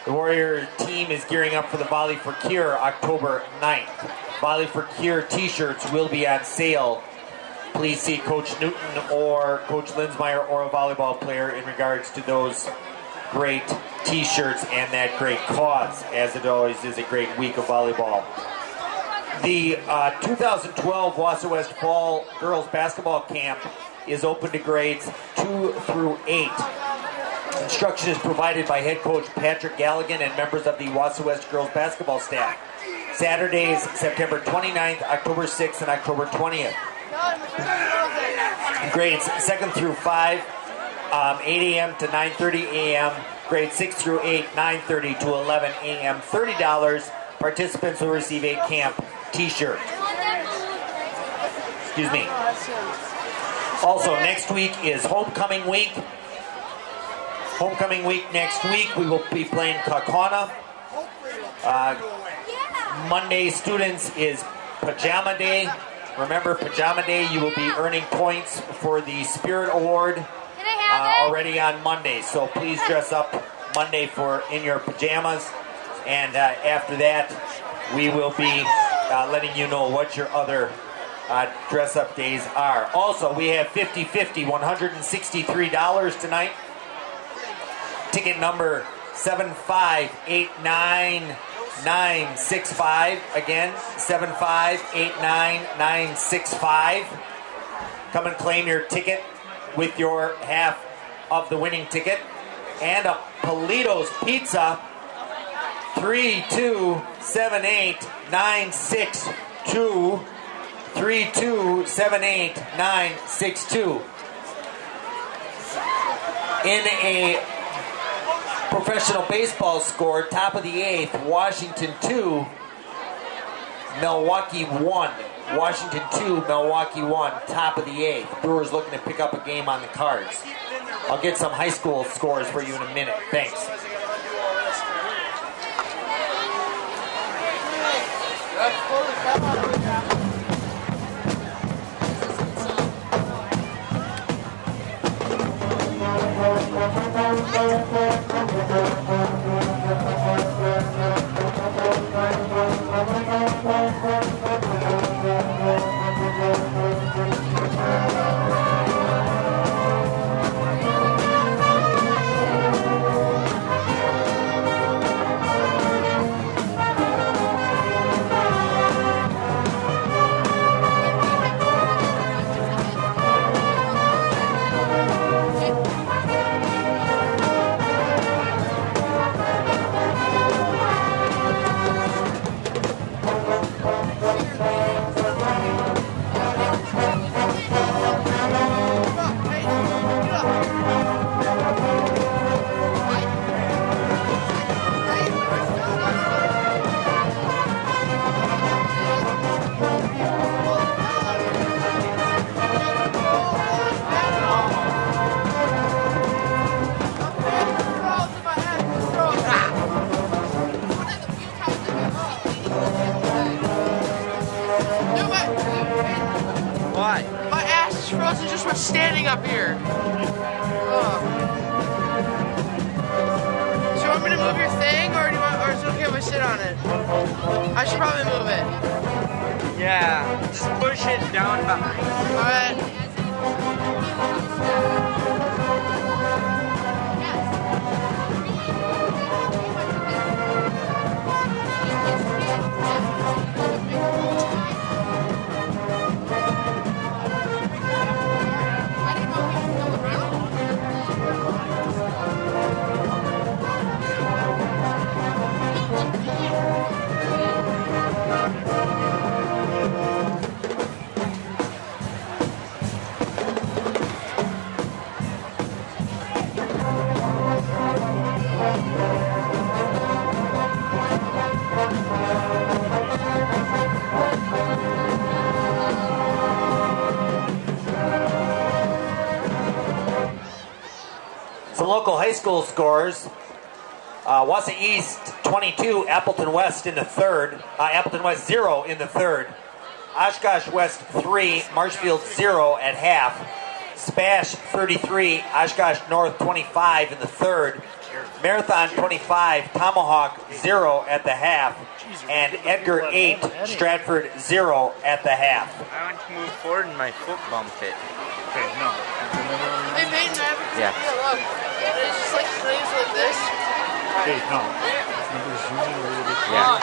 The Warrior team is gearing up for the Volley for Cure October 9th. Volley for Cure t-shirts will be on sale. Please see Coach Newton or Coach Linsmeyer or a volleyball player in regards to those great t-shirts and that great cause, as it always is a great week of volleyball. The 2012 Wausau West Fall Girls Basketball Camp is open to grades 2 through 8. Instruction is provided by head coach Patrick Galligan and members of the Wausau West girls basketball staff. Saturdays, September 29th, October 6th, and October 20th. Grades 2nd through 5, 8 a.m. to 9:30 a.m. Grades 6 through 8, 9:30 to 11 a.m. $30. Participants will receive a camp t-shirt. Excuse me. Also, next week is homecoming week. Homecoming week next week, we will be playing Kakana. Monday, students, is Pajama Day. Remember, Pajama Day, you will be earning points for the Spirit Award already on Monday. So please dress up Monday in your pajamas. And after that, we will be letting you know what your other dress-up days are. Also, we have 50-50, $163 tonight. Ticket number 7589965. Again, 7589965. Come and claim your ticket with your half of the winning ticket. And a Polito's Pizza, 3278962. 3278962. In a professional baseball score, top of the 8th, Washington 2, Milwaukee 1. Washington 2, Milwaukee 1, top of the 8th. Brewers looking to pick up a game on the cards. I'll get some high school scores for you in a minute. Thanks. wasn't just for standing up here. Ugh. So you want me to move your thing, or is it okay if I sit on it? I should probably move it. Yeah, just push it down behind. All right. Some local high school scores. Wausau East 22, Appleton West in the third. Appleton West 0 in the third. Oshkosh West 3, Marshfield 0 at half. Spash 33, Oshkosh North 25 in the third. Marathon 25, Tomahawk 0 at the half. And Edgar 8, Stratford 0 at the half. I want to move forward and my foot bumped it. Okay, no. Hey, Peyton, I have a Yeah. look. It's just like things like this. Okay, no. Yeah.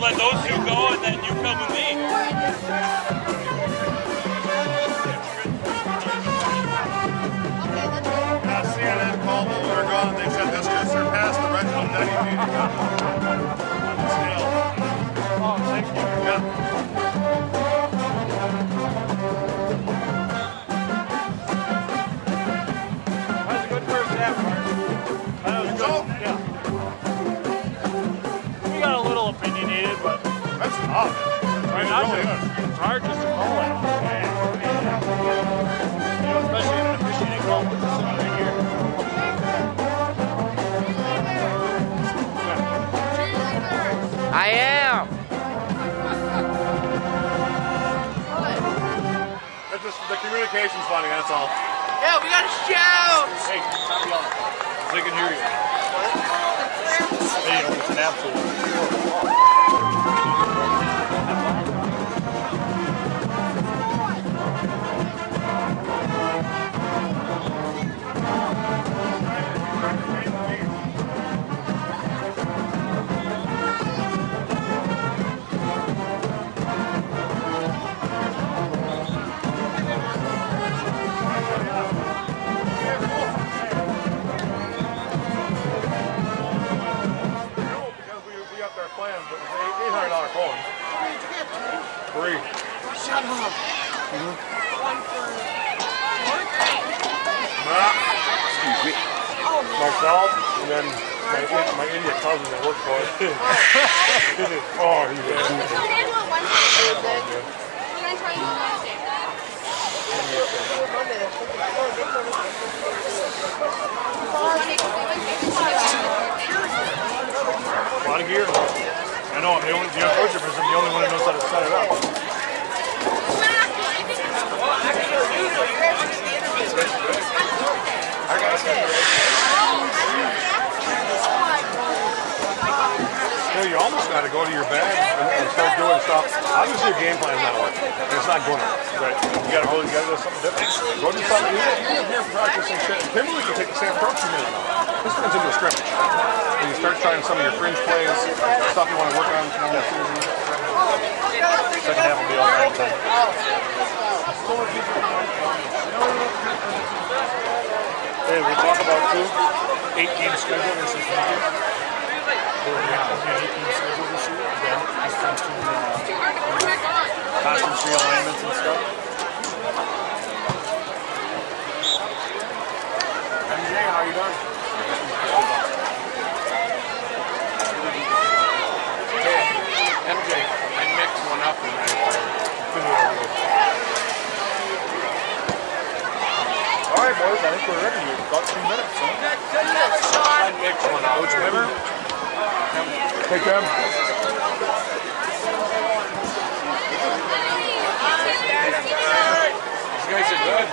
Let those two go, and then you come with me. CNN called while we were gone. They said this could surpass the Reginald Denny meeting. Still. Oh, thank you. Yeah. Right now, it's hard just to call it. You know, especially in an officiating call. Put this one right here. I am. That's just the communication's funny, that's all. Yeah, we gotta shout. Hey, stop yelling. They can hear you. Hey, it's an absolute. Myself, and then my India cousin that worked for it. Oh, he's a a lot of gear. I know, I'm the unfortunate person, I'm the only one that knows how to set it up. You almost got to go to your bag and start doing stuff. Obviously, your game plan is not working, and it's not going to work. But you got to hold together something different. Go do something. Even if you're practicing shit, Kimberly can take the same approach you did. This turns into a scrimmage. And you start trying some of your fringe plays, stuff you want to work on from that season. Second half will be all right. Hey, we talk about 8-game schedule versus 1. We're going to have an 18 schedule this year. Again, just costume realignments and stuff. MJ, how you doing? Hey, MJ, I mixed one up and all right, boys, I think we're ready. We've got 2 minutes. Huh? I mixed one up. Coach Weber? Take them. These guys are good.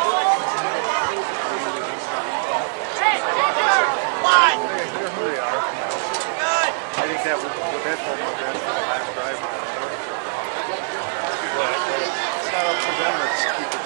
I think that was the best one for the last drive. It's not up to them. Let's keep it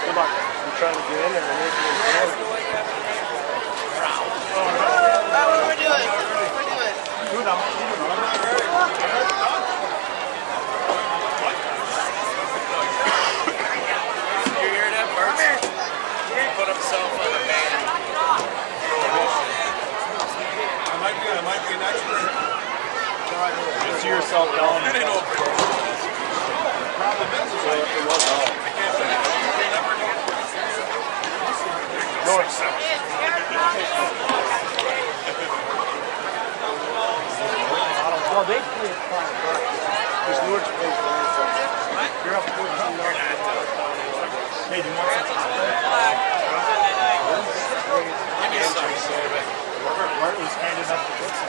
Good luck. You're trying to get in there and make it good. What are we doing? You hear that, Bert? He put himself on a band. I might be an expert. You see yourself down. It ain't over. It was all. North south. Well, they play fine. Because North plays very fine. You're up 14. Hey, do you want some? Martin's handing up the good stuff.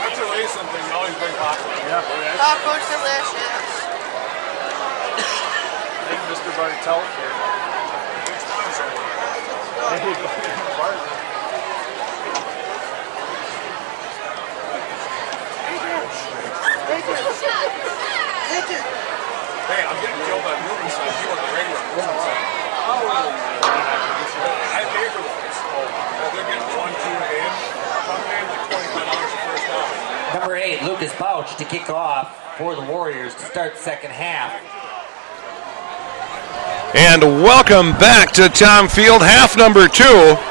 That's delay something, you always bring pasta. Yeah. Taco's delicious. Thank you, Mr. Bartel. Hey, I'm getting killed by movie signs. You want the radio? I paid for those. They're getting 1-2 a game. I'm paying like $25 the first time. Number 8, Lucas Bouch to kick off for the Warriors to start second half. And welcome back to Thom Field, half number 2.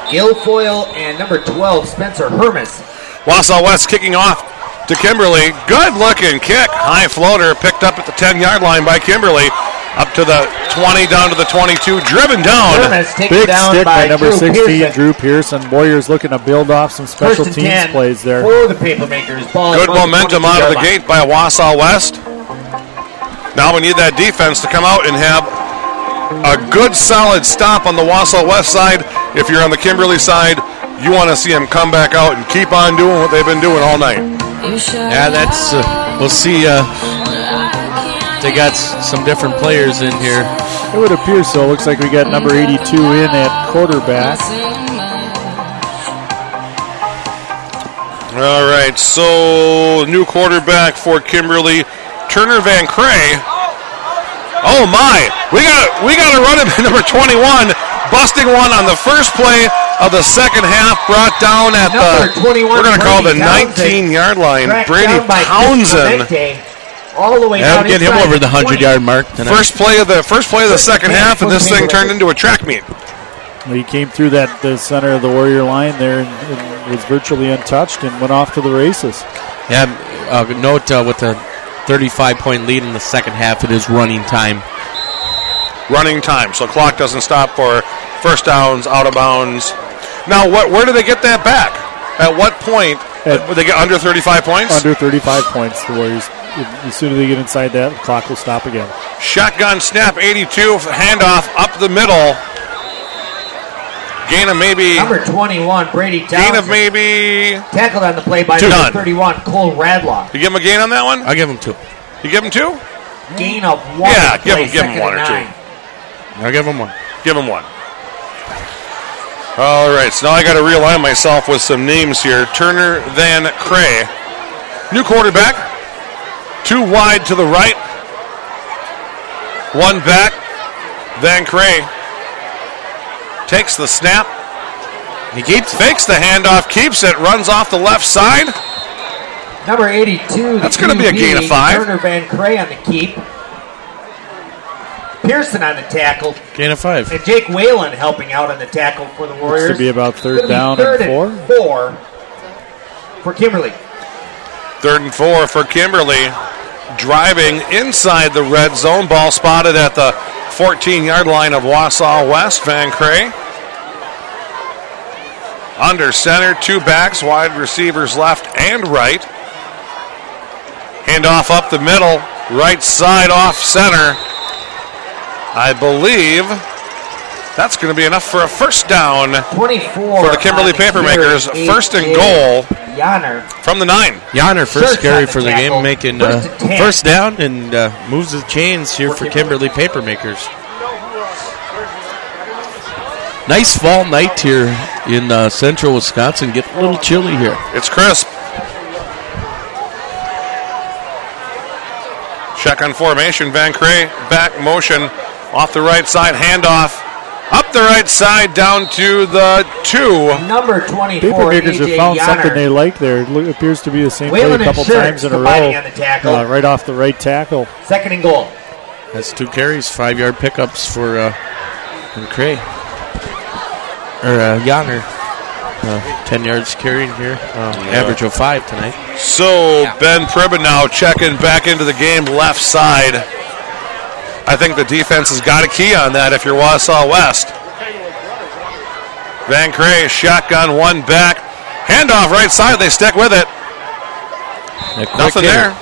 Guilfoyle and number 12, Spencer Hermes. Wausau West kicking off to Kimberly. Good looking kick. High floater picked up at the 10-yard line by Kimberly. Up to the 20, down to the 22, driven down. Big stick by number 16, Drew Pearson. Warriors looking to build off some special teams plays there. For the Papermakers. Good momentum out of the gate by Wausau West. Now we need that defense to come out and have a good solid stop on the Wausau West side. If you're on the Kimberly side, you want to see them come back out and keep on doing what they've been doing all night. Yeah, that's, we'll see. They got some different players in here. It would appear so. Looks like we got number 82 in at quarterback. All right, so new quarterback for Kimberly, Turner Van Cray. Oh my, we got to run him at number 21, busting one on the first play of the second half, brought down at the, we're going to call the 19-yard line. Brady Townsend. All the way down. Get him over the 100-yard mark tonight. First play of the second half, and this thing turned into a track meet. Well, he came through the center of the Warrior line there and was virtually untouched and went off to the races. Yeah, note with the 35-point lead in the second half, it is running time. Running time, so clock doesn't stop for first downs, out of bounds. Now, where do they get that back? At what point? Would they get under 35 points? Under 35 points, the Warriors. As soon as they get inside that, the clock will stop again. Shotgun snap, 82, handoff up the middle. Gain of maybe. Number 21, Brady Townsend. Gain of maybe. Tackled on the play by number 31, Cole Radloff. You give him a gain on that one? I'll give him 2. You give him 2? Gain of 1. Yeah, give him 1 or 2. I'll give him 1. Give him 1. All right, so now I got to realign myself with some names here. Turner Van Cray. New quarterback. 2 wide to the right. 1 back. Van Cray takes the snap. He fakes the handoff, keeps it, runs off the left side. Number 82. That's going to be a gain of 5. Turner Van Cray on the keep. Pearson on the tackle. Gain of 5. And Jake Whalen helping out on the tackle for the Warriors. Looks to be about third down and 4 for Kimberly. 3rd and 4 for Kimberly. Driving inside the red zone. Ball spotted at the 14-yard line of Wausau West. Van Cray. Under center, 2 backs, wide receivers left and right. Handoff up the middle, right side off center. I believe that's going to be enough for a first down 24 for the Kimberly Papermakers. First and goal Yanner. From the 9. Yanner first carry for the game, making first down and moves the chains here for Kimberly Papermakers. Nice fall night here in central Wisconsin. Get a little chilly here. It's crisp. Check on formation. Van Cray back motion off the right side. Handoff up the right side down to the 2. Number 24. Papermakers have found Yanner. something they like there. It appears to be the same Whalen play a couple times in a row. On the tackle. Right off the right tackle. 2nd and goal. That's 2 carries, 5-yard pickups for Van Cray. Or Yanner. 10 yards carrying here. Average of 5 tonight. So Ben Pribben now checking back into the game left side. I think the defense has got a key on that if you're Wausau West. Van Cray, shotgun, 1 back. Handoff right side, they stick with it. Nothing there.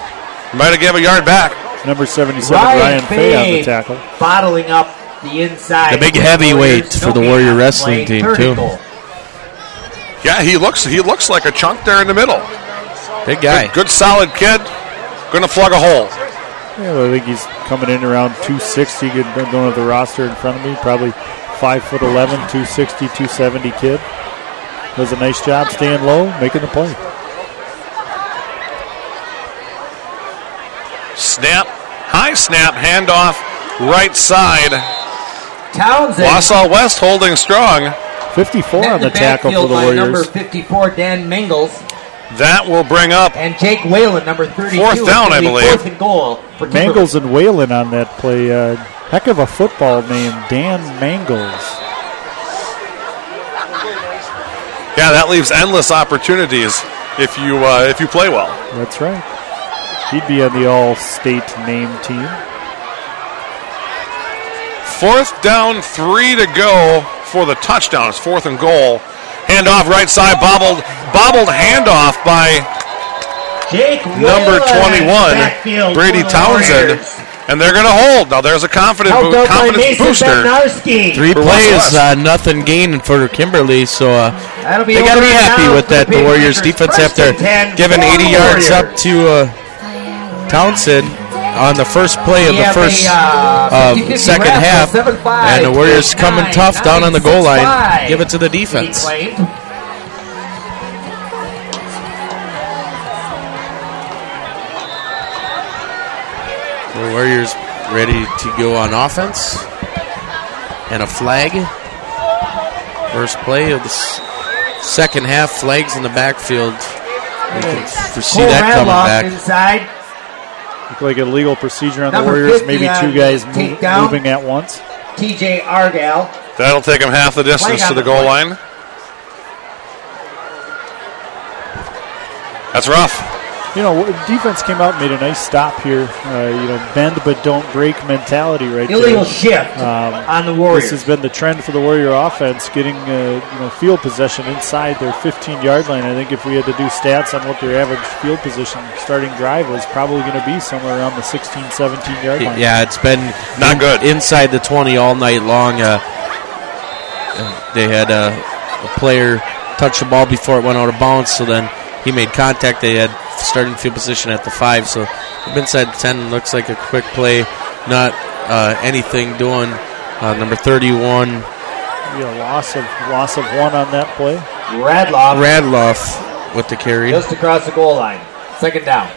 Might have given a yard back. Number 77, Ryan Fay on the tackle. Bottling up the inside. The big heavyweight for the Warrior wrestling team, too. Yeah, he looks like a chunk there in the middle. Big guy. Good solid kid. Going to plug a hole. Yeah, well, I think he's coming in around 260. Don't have the roster in front of me. Probably 5'11", 260, 270 kid. Does a nice job staying low, making the play. Snap, high snap, handoff, right side. Townsend. Wausau West holding strong. 54 on the tackle for the Warriors. Number 54, Dan Mingles. That will bring up. And Jake Whalen, number 32. 4th down, I believe. 4th and goal for Mangles and Whalen on that play. Heck of a football name, Dan Mangles. Yeah, that leaves endless opportunities. if you play well. That's right. He'd be on the all-state name team. 4th down, 3 to go for the touchdown. It's 4th and goal. Handoff right side, bobbled handoff by number 21, Brady Townsend. And they're going to hold. Now there's a confidence booster. 3 plays, nothing gained for Kimberly, so they got to be happy with that. The Warriors defense after giving 80 yards up to Townsend on the first play of the first second half, and the Warriors coming tough down on the goal line. Give it to the defense. The Warriors ready to go on offense. And a flag. First play of the second half. Flags in the backfield. You can foresee that coming back. Inside. Look like a legal procedure on the Warriors. Maybe 2 guys moving at once. TJ Argyle. That'll take him half the distance to the goal line. That's rough. Defense came out and made a nice stop here. Bend but don't break mentality right there. Illegal shift on the Warriors. This has been the trend for the Warrior offense, getting field possession inside their 15-yard line. I think if we had to do stats on what their average field position starting drive was, probably going to be somewhere around the 16, 17-yard line. Yeah, it's been not good inside the 20 all night long. They had a player touch the ball before it went out of bounds, so then he made contact. They had starting field position at the 5, so inside 10 looks like a quick play, not anything doing. Number 31. Loss of 1 on that play. Radloff with the carry. Just across the goal line. 2nd down.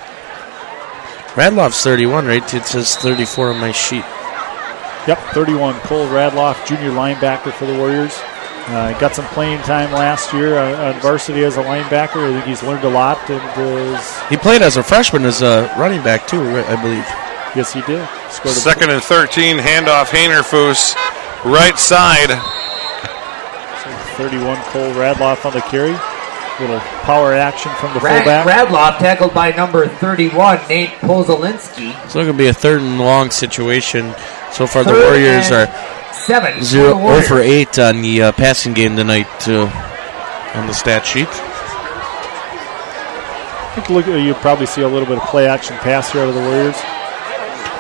Radloff's 31, right? It says 34 on my sheet. Yep, 31. Cole Radloff, junior linebacker for the Warriors. Got some playing time last year on varsity as a linebacker. I think he's learned a lot. And he played as a freshman as a running back, too, I believe. Yes, he did. Scored 2nd and 13, handoff Haynerfoos, right side. 31, Cole Radloff on the carry. Little power action from the fullback. Radloff tackled by number 31, Nate Pozolinski. It's going to be a 3rd and long situation. So far, the Warriors are 0 for 8 on the passing game tonight on the stat sheet. I think you'll probably see a little bit of play action pass here out of the Warriors.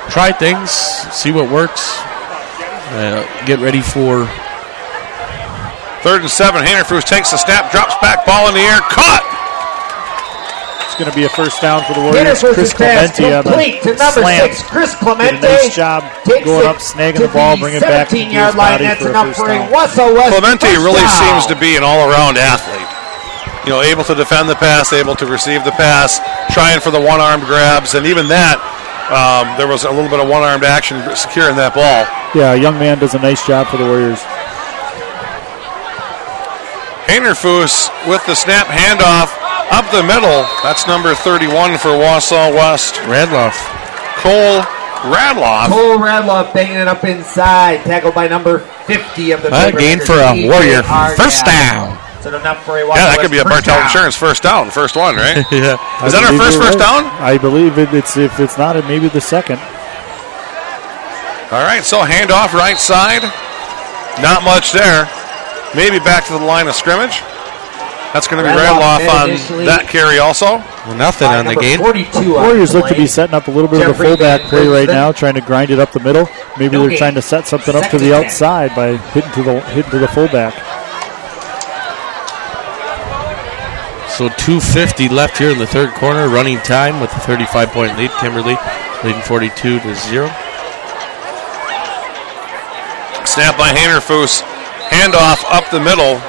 Try things, see what works. Get ready for 3rd and 7. Haynerfoos takes the snap, drops back, ball in the air, caught. It's going to be a 1st down for the Warriors. Chris Clemente on the slant. 6, Chris Clemente. Did a nice job going up, snagging the ball, bringing it back to his body for a 1st down. Clemente really seems to be an all-around athlete. Able to defend the pass, able to receive the pass, trying for the one-armed grabs, and even that, there was a little bit of one-armed action securing that ball. Yeah, a young man does a nice job for the Warriors. Haynerfoos with the snap handoff up the middle. That's number 31 for Wausau West. Radloff. Cole Radloff banging it up inside. Tackled by number 50 of the gain for a Warrior. 1st down. So enough for a that could be a Bartell Insurance 1st down. First one, right? Yeah. Is that our first down? I believe it's if it's not, it may be the 2nd. All right, so handoff right side. Not much there. Maybe back to the line of scrimmage. That's going to be Radloff on that carry also. Well, nothing on the game. Warriors look to be setting up a little bit of a fullback play right now, trying to grind it up the middle. Maybe they're trying to set something up to the outside by hitting to the fullback. So 2:50 left here in the 3rd quarter. Running time with a 35-point lead. Kimberly leading 42-0. Snap by Haynerfoos. Handoff up the middle.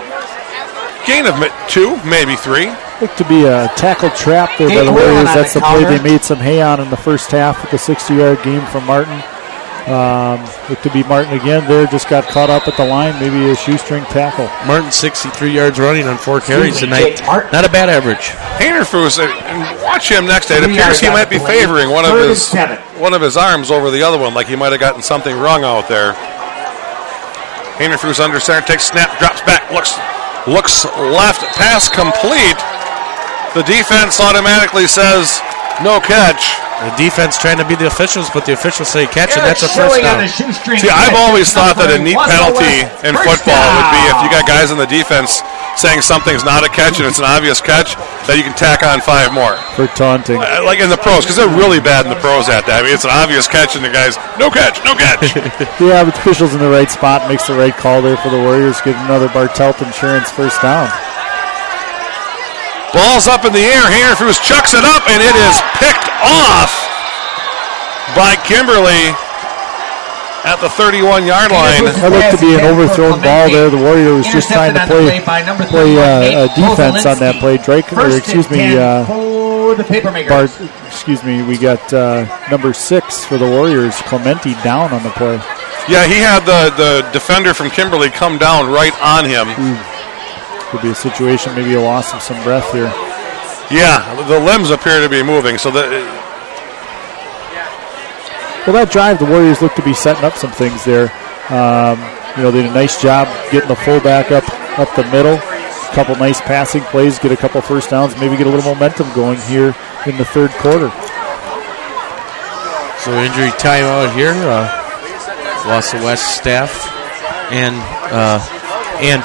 Gain of 2, maybe 3. Looked to be a tackle trap there by the Warriors. That's the play they made some hay on in the 1st half with the 60-yard game from Martin. Looked to be Martin again there. Just got caught up at the line. Maybe a shoestring tackle. Martin 63 yards running on 4 carries tonight. Not a bad average. Haynerfoos, watch him next day. It appears he might be favoring one of his arms over the other one, like he might have gotten something wrong out there. Haynerfoos under center, takes snap, drops back, looks left, pass complete the defense automatically says no catch. The defense trying to be the officials, but the officials say catch, and that's a first down. See, I've always thought that a neat penalty in football would be if you got guys on the defense saying something's not a catch and it's an obvious catch, that you can tack on 5 more. For taunting. Like in the pros, because they're really bad in the pros at that. I mean, it's an obvious catch, and the guys, no catch, no catch. Yeah, but the official's in the right spot, makes the right call there for the Warriors. Get another Bartelt Insurance first down. Ball's up in the air. Haynerfus chucks it up, and it is picked off by Kimberly at the 31-yard line. That looked to be an overthrown ball there. The Warrior was just trying to play defense on that play. We got number 6 for the Warriors, Clemente, down on the play. Yeah, he had the defender from Kimberly come down right on him. Could be a situation, maybe a loss of some breath here. Yeah, the limbs appear to be moving. So that. Well, that drive, the Warriors look to be setting up some things there. They did a nice job getting the fullback up the middle. A couple nice passing plays, get a couple first downs, maybe get a little momentum going here in the third quarter. So injury timeout here. Wausau West staff and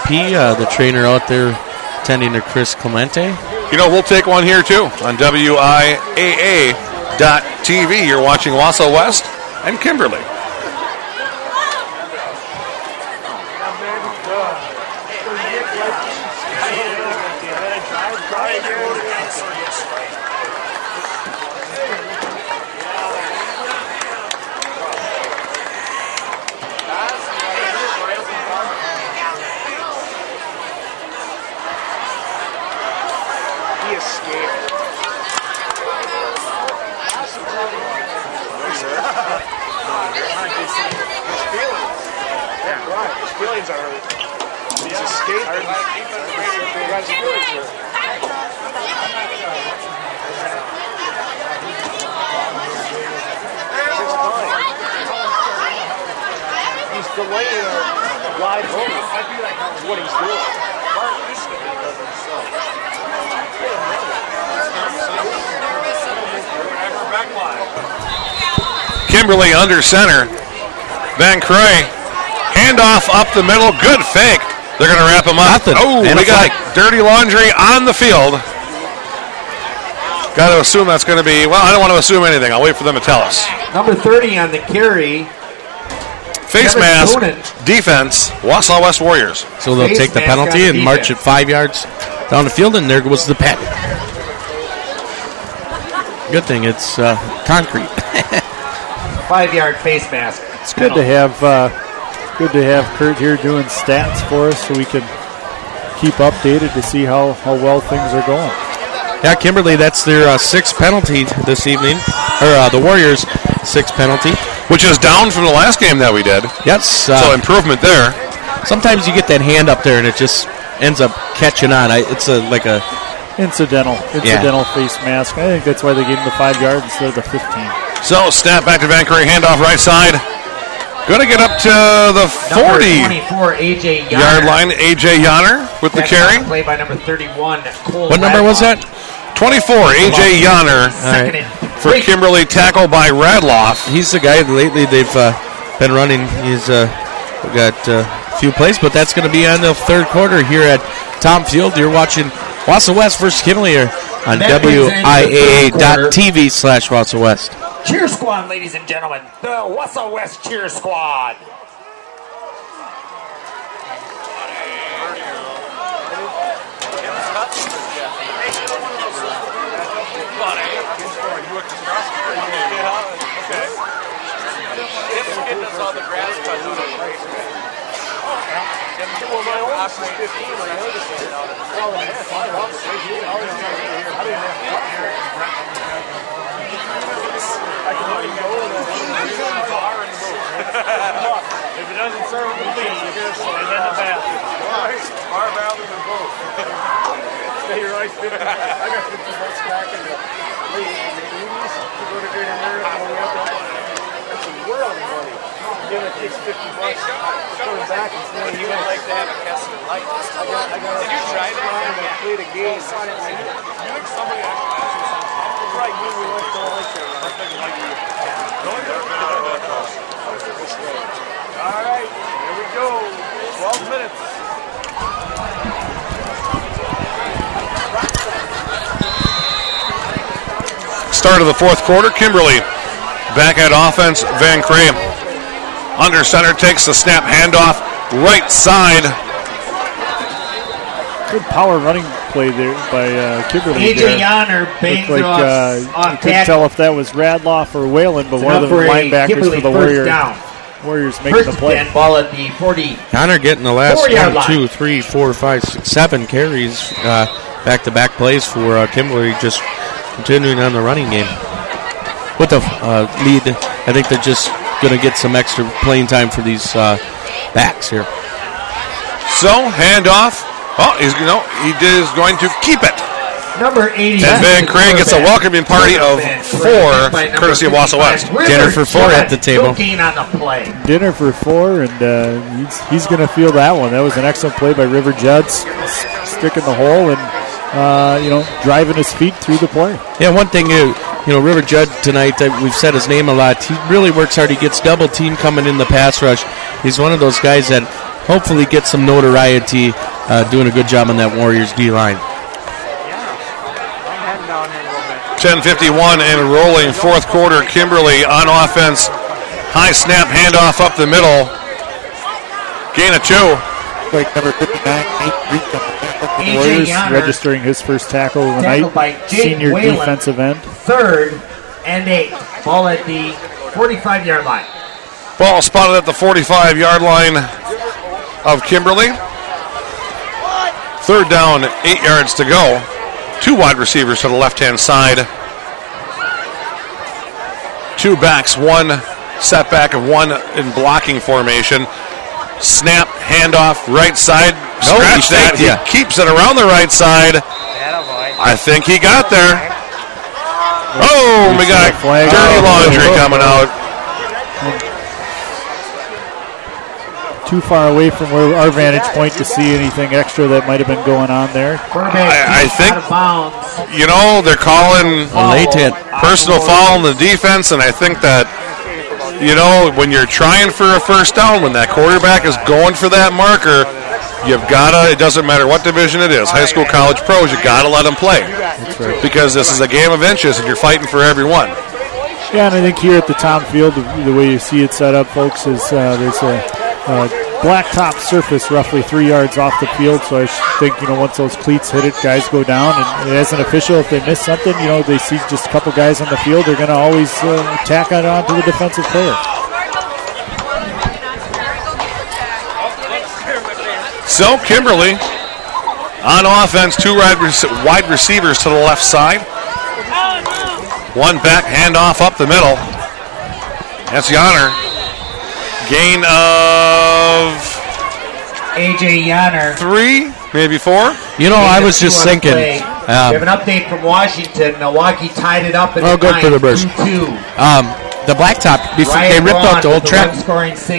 P, the trainer out there attending to Chris Clemente. We'll take one here too on WIAA.TV. You're watching Wausau West and Kimberly. Kimberly under center. Van Cray, handoff up the middle. Good fake. They're going to wrap him up. We got dirty laundry on the field. Got to assume that's going to be, I don't want to assume anything. I'll wait for them to tell us. Number 30 on the carry. Face mask, defense, Wausau West Warriors. So they'll take the penalty and march it 5 yards down the field, and there goes the pet. Good thing it's concrete. 5-yard face mask. It's good to have Kurt here doing stats for us so we can keep updated to see how well things are going. Yeah, Kimberly, that's their 6th penalty this evening. Or the Warriors' 6th penalty. Which is down from the last game that we did. Yes. So improvement there. Sometimes you get that hand up there and it just ends up catching on. It's like a incidental face mask. I think that's why they gave him the 5 yards instead of the 15. So snap back to Van Cray, handoff right side. Going to get up to the 40-yard line. A.J. Yanner with the carry. Play by number 31, Cole. What number was that? 24, A.J. Yanner for Kimberly, tackle by Radloff. He's the guy lately they've been running. He's got a few plays, but that's going to be on the third quarter here at Thom Field. You're watching Wausau West versus Kimberly here on WIAA.TV/Wausau West. Cheer squad, ladies and gentlemen. The Wausau West cheer squad. If it doesn't serve the lead, and then the bathroom. Right. Far value than both. Stay right 50. I got 50 bucks back in the league in the 80s to go to Greater America. That's a world of money. Then it takes 50 bucks. You would like to have a Kessler light. Did you try that? Played a game. You think somebody actually right, we went to all right, here we go. 12 minutes. Start of the fourth quarter. Kimberly back at offense. Van Crane under center takes the snap, handoff right side. Good power running play there by Kimberly. AJ Yonner bangs Looked it off you on couldn't tell if that was Radloff or Whalen, but one of the linebackers for the Warriors making the play. And ball at the 40. Connor getting the last 4-yard 1, 2, line. 3, 4, 5, 6, 7 carries, back-to-back plays for Kimberly, just continuing on the running game. With the lead, I think they're just going to get some extra playing time for these backs here. So, handoff. Oh, he is going to keep it. Number 80. And Van Crane gets a welcoming party of 4, courtesy of Wausau West. Dinner for 4 at the table. On the play. Dinner for 4, and he's going to feel that one. That was an excellent play by River Judd, sticking the hole and driving his feet through the play. Yeah, one thing, River Judd tonight, we've said his name a lot. He really works hard. He gets double team coming in the pass rush. He's one of those guys that hopefully gets some notoriety, doing a good job on that Warriors D-line. 10:51 and rolling fourth quarter. Kimberly on offense. High snap, handoff up the middle. Gain of 2. Like number 59, Warriors registering his first tackle of the night. Senior Whalen, defensive end. 3rd and 8. Ball at the 45-yard line. Ball spotted at the 45-yard line of Kimberly. 3rd down, 8 yards to go. 2 wide receivers to the left-hand side. 2 backs, 1 setback, and 1 in blocking formation. Snap, handoff, right side. Scratch that. He keeps it around the right side. I think he got there. Oh, we got dirty laundry coming out. Too far away from where our vantage point to see anything extra that might have been going on there. I think, they're calling a late hit. Personal foul on the defense, and I think that, when you're trying for a first down, when that quarterback is going for that marker, you've got to, it doesn't matter what division it is, high school, college, pros, you've got to let them play. That's right. Because this is a game of inches, and you're fighting for everyone. Yeah, and I think here at the Thom Field, the way you see it set up, folks, is there's a blacktop surface roughly 3 yards off the field, so I think, once those cleats hit it, guys go down, and as an official, if they miss something, they see just a couple guys on the field, they're going to always tack it on to the defensive player. So, Kimberly, on offense, 2 wide receivers to the left side. 1 back, handoff up the middle. That's Yonner. Gain of AJ Yonner. 3, maybe 4. I was just thinking. We have an update from Washington. Milwaukee tied it up at good for the Bears. 2-2. The blacktop, they ripped out the old track.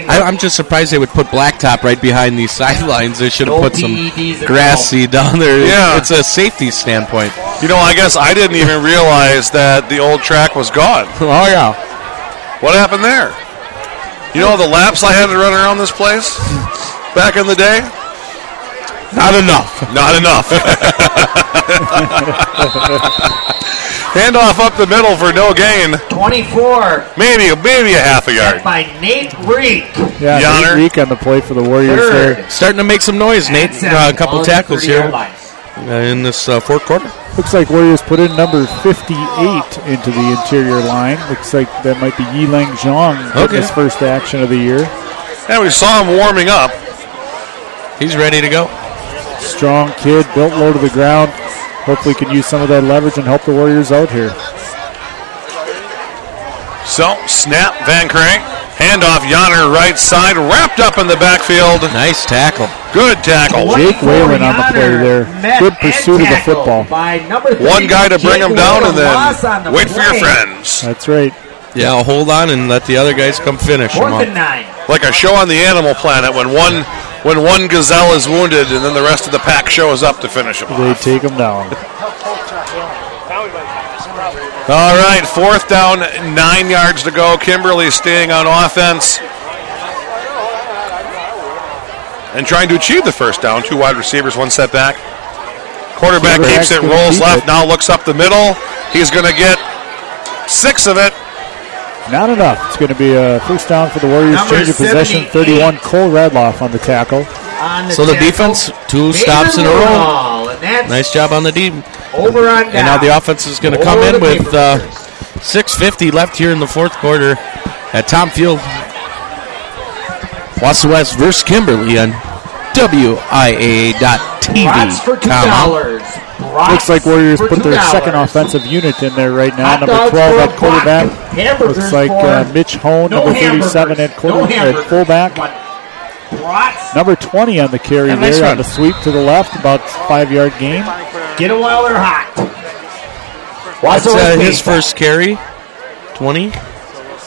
I'm I'm just surprised they would put blacktop right behind these sidelines. They should have put some grass seed down there. Yeah. It's a safety standpoint. I guess I didn't even realize that the old track was gone. Oh, yeah. What happened there? The laps I had to run around this place back in the day? Not enough. Not enough. Handoff up the middle for no gain. 24. Maybe a half a yard. By Nate Reek. Yeah, Yonner. Nate Reek on the play for the Warriors there. Starting to make some noise, Nate. A couple tackles here in this fourth quarter. Looks like Warriors put in number 58 into the interior line. Looks like that might be Yilang Zhang in his first action of the year. And we saw him warming up. He's ready to go. Strong kid, built low to the ground. Hopefully can use some of that leverage and help the Warriors out here. So, snap, Van Crane. Handoff, Yonner, right side, wrapped up in the backfield. Nice tackle. Good tackle. Jake Whalen on the play there. Good pursuit of the football. One guy to bring him down and then wait for your friends. That's right. Yeah, I'll hold on and let the other guys come finish them Fourth up. and 9. Like a show on the Animal Planet when one gazelle is wounded and then the rest of the pack shows up to finish him They off. take them down. All right, fourth down, 9 yards to go. Kimberly staying on offense and trying to achieve the first down. 2 wide receivers, 1 setback. Quarterback keeps it, rolls left, now looks up the middle. He's going to get 6 of it. Not enough. It's going to be a first down for the Warriors. Number Change of possession. 78. 31, Cole Redloff on the tackle. On So the tackle, defense, 2 David stops in a row. Woodall, and that's Nice job on the deep. over on down. And now the offense is going to come in with 6:50 left here in the fourth quarter at Thom Field. Wausau West versus Kimberly on WIAA.TV. Brats for $2. Looks like Warriors for put their $2. second offensive unit in there right now. Hot Number dogs 12 for at a quarterback. buck. Hamburgers Looks like for Mitch Hone, no number 37 at hamburgers. at fullback. But brats, Number 20 on the carry And there nice on run. the sweep to the left, about 5-yard gain. get them while they're hot. That's Wausau West his baseball. first carry. 20.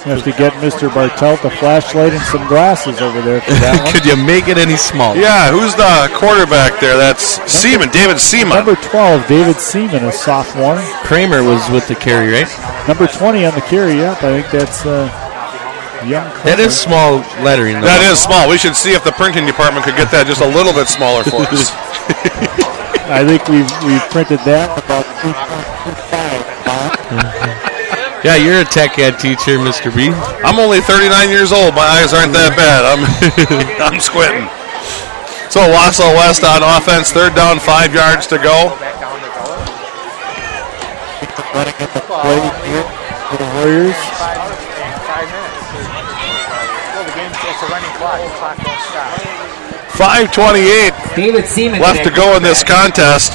You have to get Mr. Bartelt a flashlight and some glasses over there for that one. Could you make it any smaller? Yeah, who's the quarterback there? That's Seaman, David Seaman. Number 12, David Seaman, a sophomore. Kramer was with the carry, right? Number 20 on the carry, yep. I think that's young Kramer. That is small lettering, though. That is small. We should see if the printing department could get that just a little bit smaller for us. I think we've printed that about Yeah, you're a tech ed teacher, Mr. B. I'm only 39 years old. My eyes aren't that bad. I'm squinting. So Wausau West on offense. Third down, 5 yards to go. play here for the Warriors. 5:28 David Seaman left to go in this contest.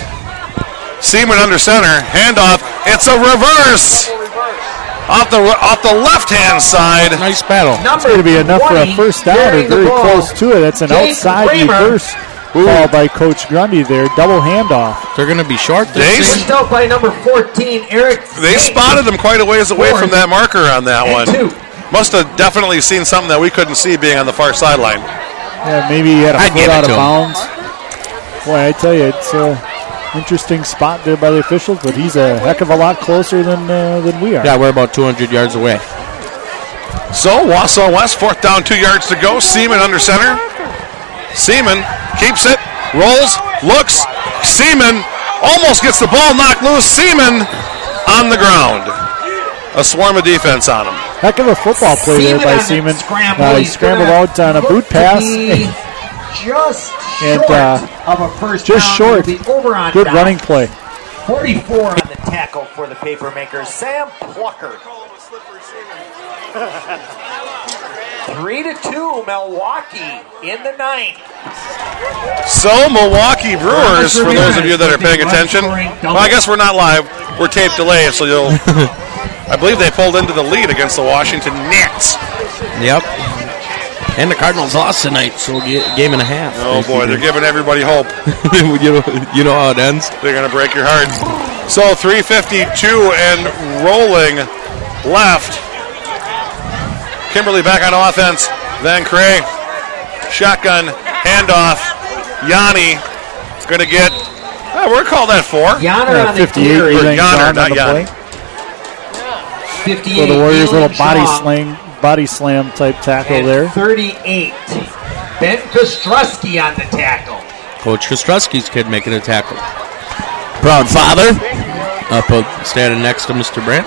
Seaman under center. Handoff. It's a reverse. Off the left-hand side. Nice battle. It's going to be enough for a first down or very close to it. That's an outside reverse call by Coach Grundy there. Double handoff. They're going to be short. Pushed out by number 14, Eric. They spotted him quite a ways away from that marker on that one. Two. Must have definitely seen something that we couldn't see being on the far sideline. Yeah, maybe he had a I'd foot give it out of to him. bounds. Boy, I tell you, it's an interesting spot there by the officials, but he's a heck of a lot closer than we are. Yeah, we're about 200 yards away. So Wausau West, fourth down, 2 yards to go. Seaman under center. Seaman keeps it, rolls, looks. Seaman almost gets the ball knocked loose. Seaman on the ground. A swarm of defense on him. Heck of a football play there by Seaman. He scrambled out on a boot pass. Just And, short of a first just down. short. It'll be over on Good down. running play. 44 on the tackle for the Papermakers. Sam Plucker. 3-2, Milwaukee in the ninth. So Milwaukee Brewers, for those of you that are paying attention, well, I guess we're not live. We're tape delay, so you'll. I believe they pulled into the lead against the Washington Nets. Yep. And the Cardinals lost tonight, so game and a half. Oh boy, they're giving everybody hope. you know how it ends. They're going to break your heart. So 3:52 and rolling left. Kimberly back on offense. Then Cray. Shotgun. Handoff. Yanni going to get. We're call that 4. Yanner on the 58, carry. you think, Yanner, on not the Yanni. play. 58. So the Warriors little Shaw. body slam type tackle And there. 38. Ben Kostrowski on the tackle. Coach Kostrowski's kid making a tackle. Proud father. Standing next to Mr. Brandt.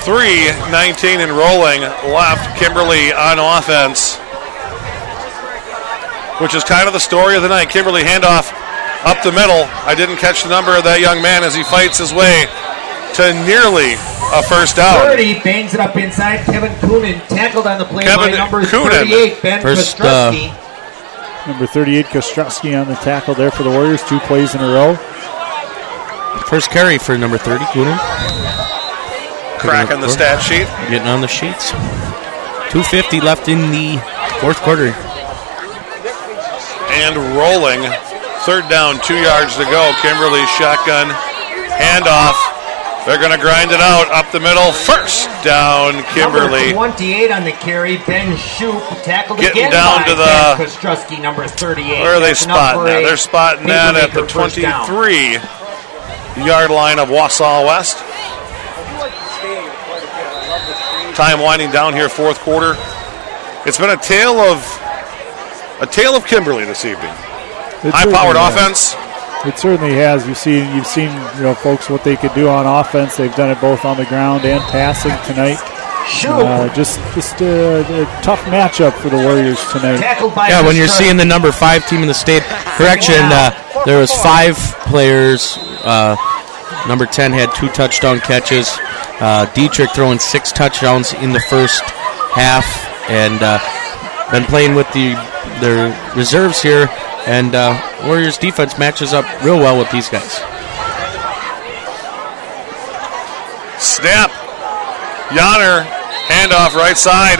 3:19 and rolling left. Kimberly on offense, which is kind of the story of the night. Kimberly handoff up the middle. I didn't catch the number of that young man as he fights his way to nearly a first down. 30, bangs it up inside. Kevin Coonan tackled on the play Kevin by number Coonan. 38, Ben First, Kostrowski. Number 38, Kostrowski on the tackle there for the Warriors. 2 plays in a row. First carry for number 30, Coonan. Cracking the stat sheet. Getting on the sheets. 2:50 left in the fourth quarter. And rolling. Third down, 2 yards to go. Kimberly shotgun. Handoff. They're going to grind it out up the middle. First down, Kimberly. Number 28 on the carry, Ben Shoup, tackled getting again down by to the Ben Kostrowski, number 38. Where are they spotting that? They're spotting that at the 23-yard line of Wausau West. Time winding down here, fourth quarter. It's been a tale of Kimberly this evening. High-powered offense. It certainly has. You've seen folks what they could do on offense. They've done it both on the ground and passing tonight. Just a tough matchup for the Warriors tonight. Yeah, when you're seeing the number 5 team in the state. Correction, there was 5 players. Number 10 had 2 touchdown catches. Dietrich throwing 6 touchdowns in the first half, and been playing with their reserves here. And Warriors defense matches up real well with these guys. Snap. Yonner, handoff right side.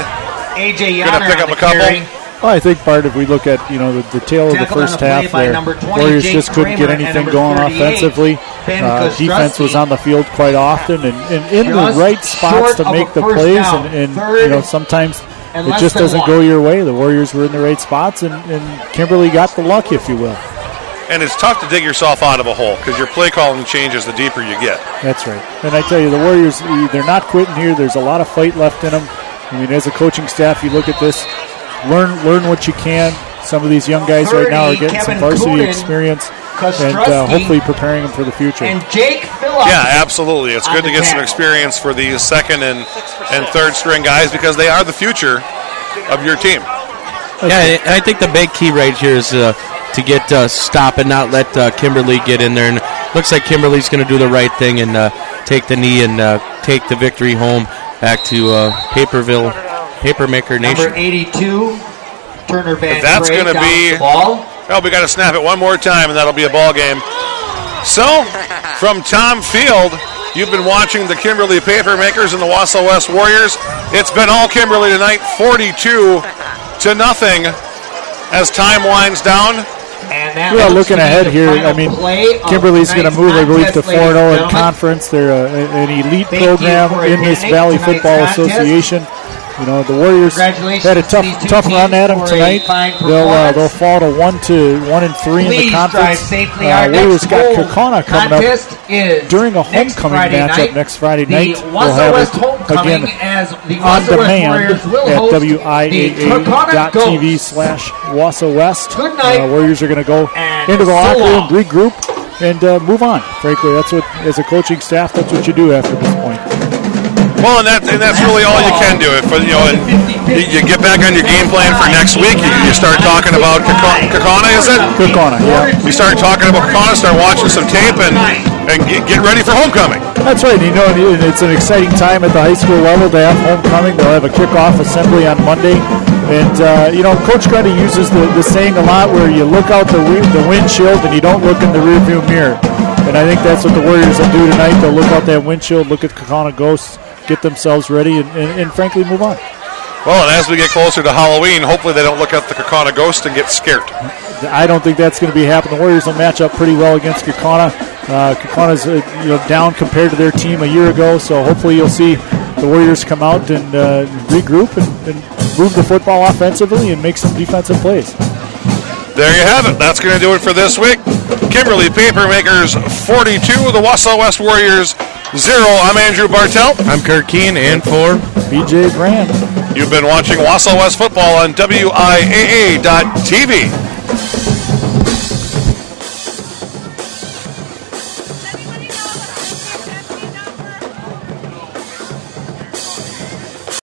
AJ Yonner going to pick up a couple. Carry. Well, I think part of we look at the tail of the first half there. Warriors just couldn't get anything going offensively. Defense was on the field quite often and in the right spots to make the plays. And sometimes it just doesn't go your way. The Warriors were in the right spots, and Kimberly got the luck, if you will. And it's tough to dig yourself out of a hole because your play calling changes the deeper you get. That's right. And I tell you, the Warriors, they're not quitting here. There's a lot of fight left in them. I mean, as a coaching staff, you look at this, learn what you can. Some of these young guys right now are getting some varsity experience and hopefully preparing them for the future. And Jake Phillips. Yeah, absolutely. It's good to get some experience for these second and third string guys because they are the future of your team. Yeah, and I think the big key right here is to get stop and not let Kimberly get in there. And it looks like Kimberly's going to do the right thing and take the knee and take the victory home back to Papermaker Nation. Number 82, Turner Van That's going to be ball. Oh, we got to snap it one more time, and that'll be a ball game. So, from Thom Field, you've been watching the Kimberly Papermakers and the Wausau West Warriors. It's been all Kimberly tonight, 42-0 as time winds down. Well, looking ahead here, I mean, Kimberly's going to move, I believe, to 4-0 in conference. They're an elite program in this Valley Football Association. The Warriors had a tough run at them tonight. They'll fall to 1-3 in the conference. Warriors got Kaukauna coming up during a homecoming matchup next Friday night. We'll have it again on demand at WIAA.tv/Wausau West. Warriors are going to go into the locker room, regroup, and move on. Frankly, that's what, as a coaching staff, that's what you do after this point. Well, and that's really all you can do. You get back on your game plan for next week. You start talking about Kaukauna, is it? Kaukauna, yeah. You start talking about Kaukauna, start watching some tape, and get ready for homecoming. That's right. It's an exciting time at the high school level to have homecoming. They'll have a kickoff assembly on Monday. And, Coach Grundy uses the saying a lot where you look out the windshield and you don't look in the rearview mirror. And I think that's what the Warriors will do tonight. They'll look out that windshield, look at Kaukauna Ghosts, get themselves ready, and frankly, move on. Well, and as we get closer to Halloween, hopefully they don't look at the Kaukauna Ghost and get scared. I don't think that's going to be happening. The Warriors will match up pretty well against Kaukauna. Kaukauna's down compared to their team a year ago, so hopefully you'll see the Warriors come out and regroup and move the football offensively and make some defensive plays. There you have it. That's going to do it for this week. Kimberly Papermakers 42, the Wausau West Warriors 0. I'm Andrew Bartelt. I'm Kurt Keene, and for BJ Brand. You've been watching Wausau West football on WIAA.tv.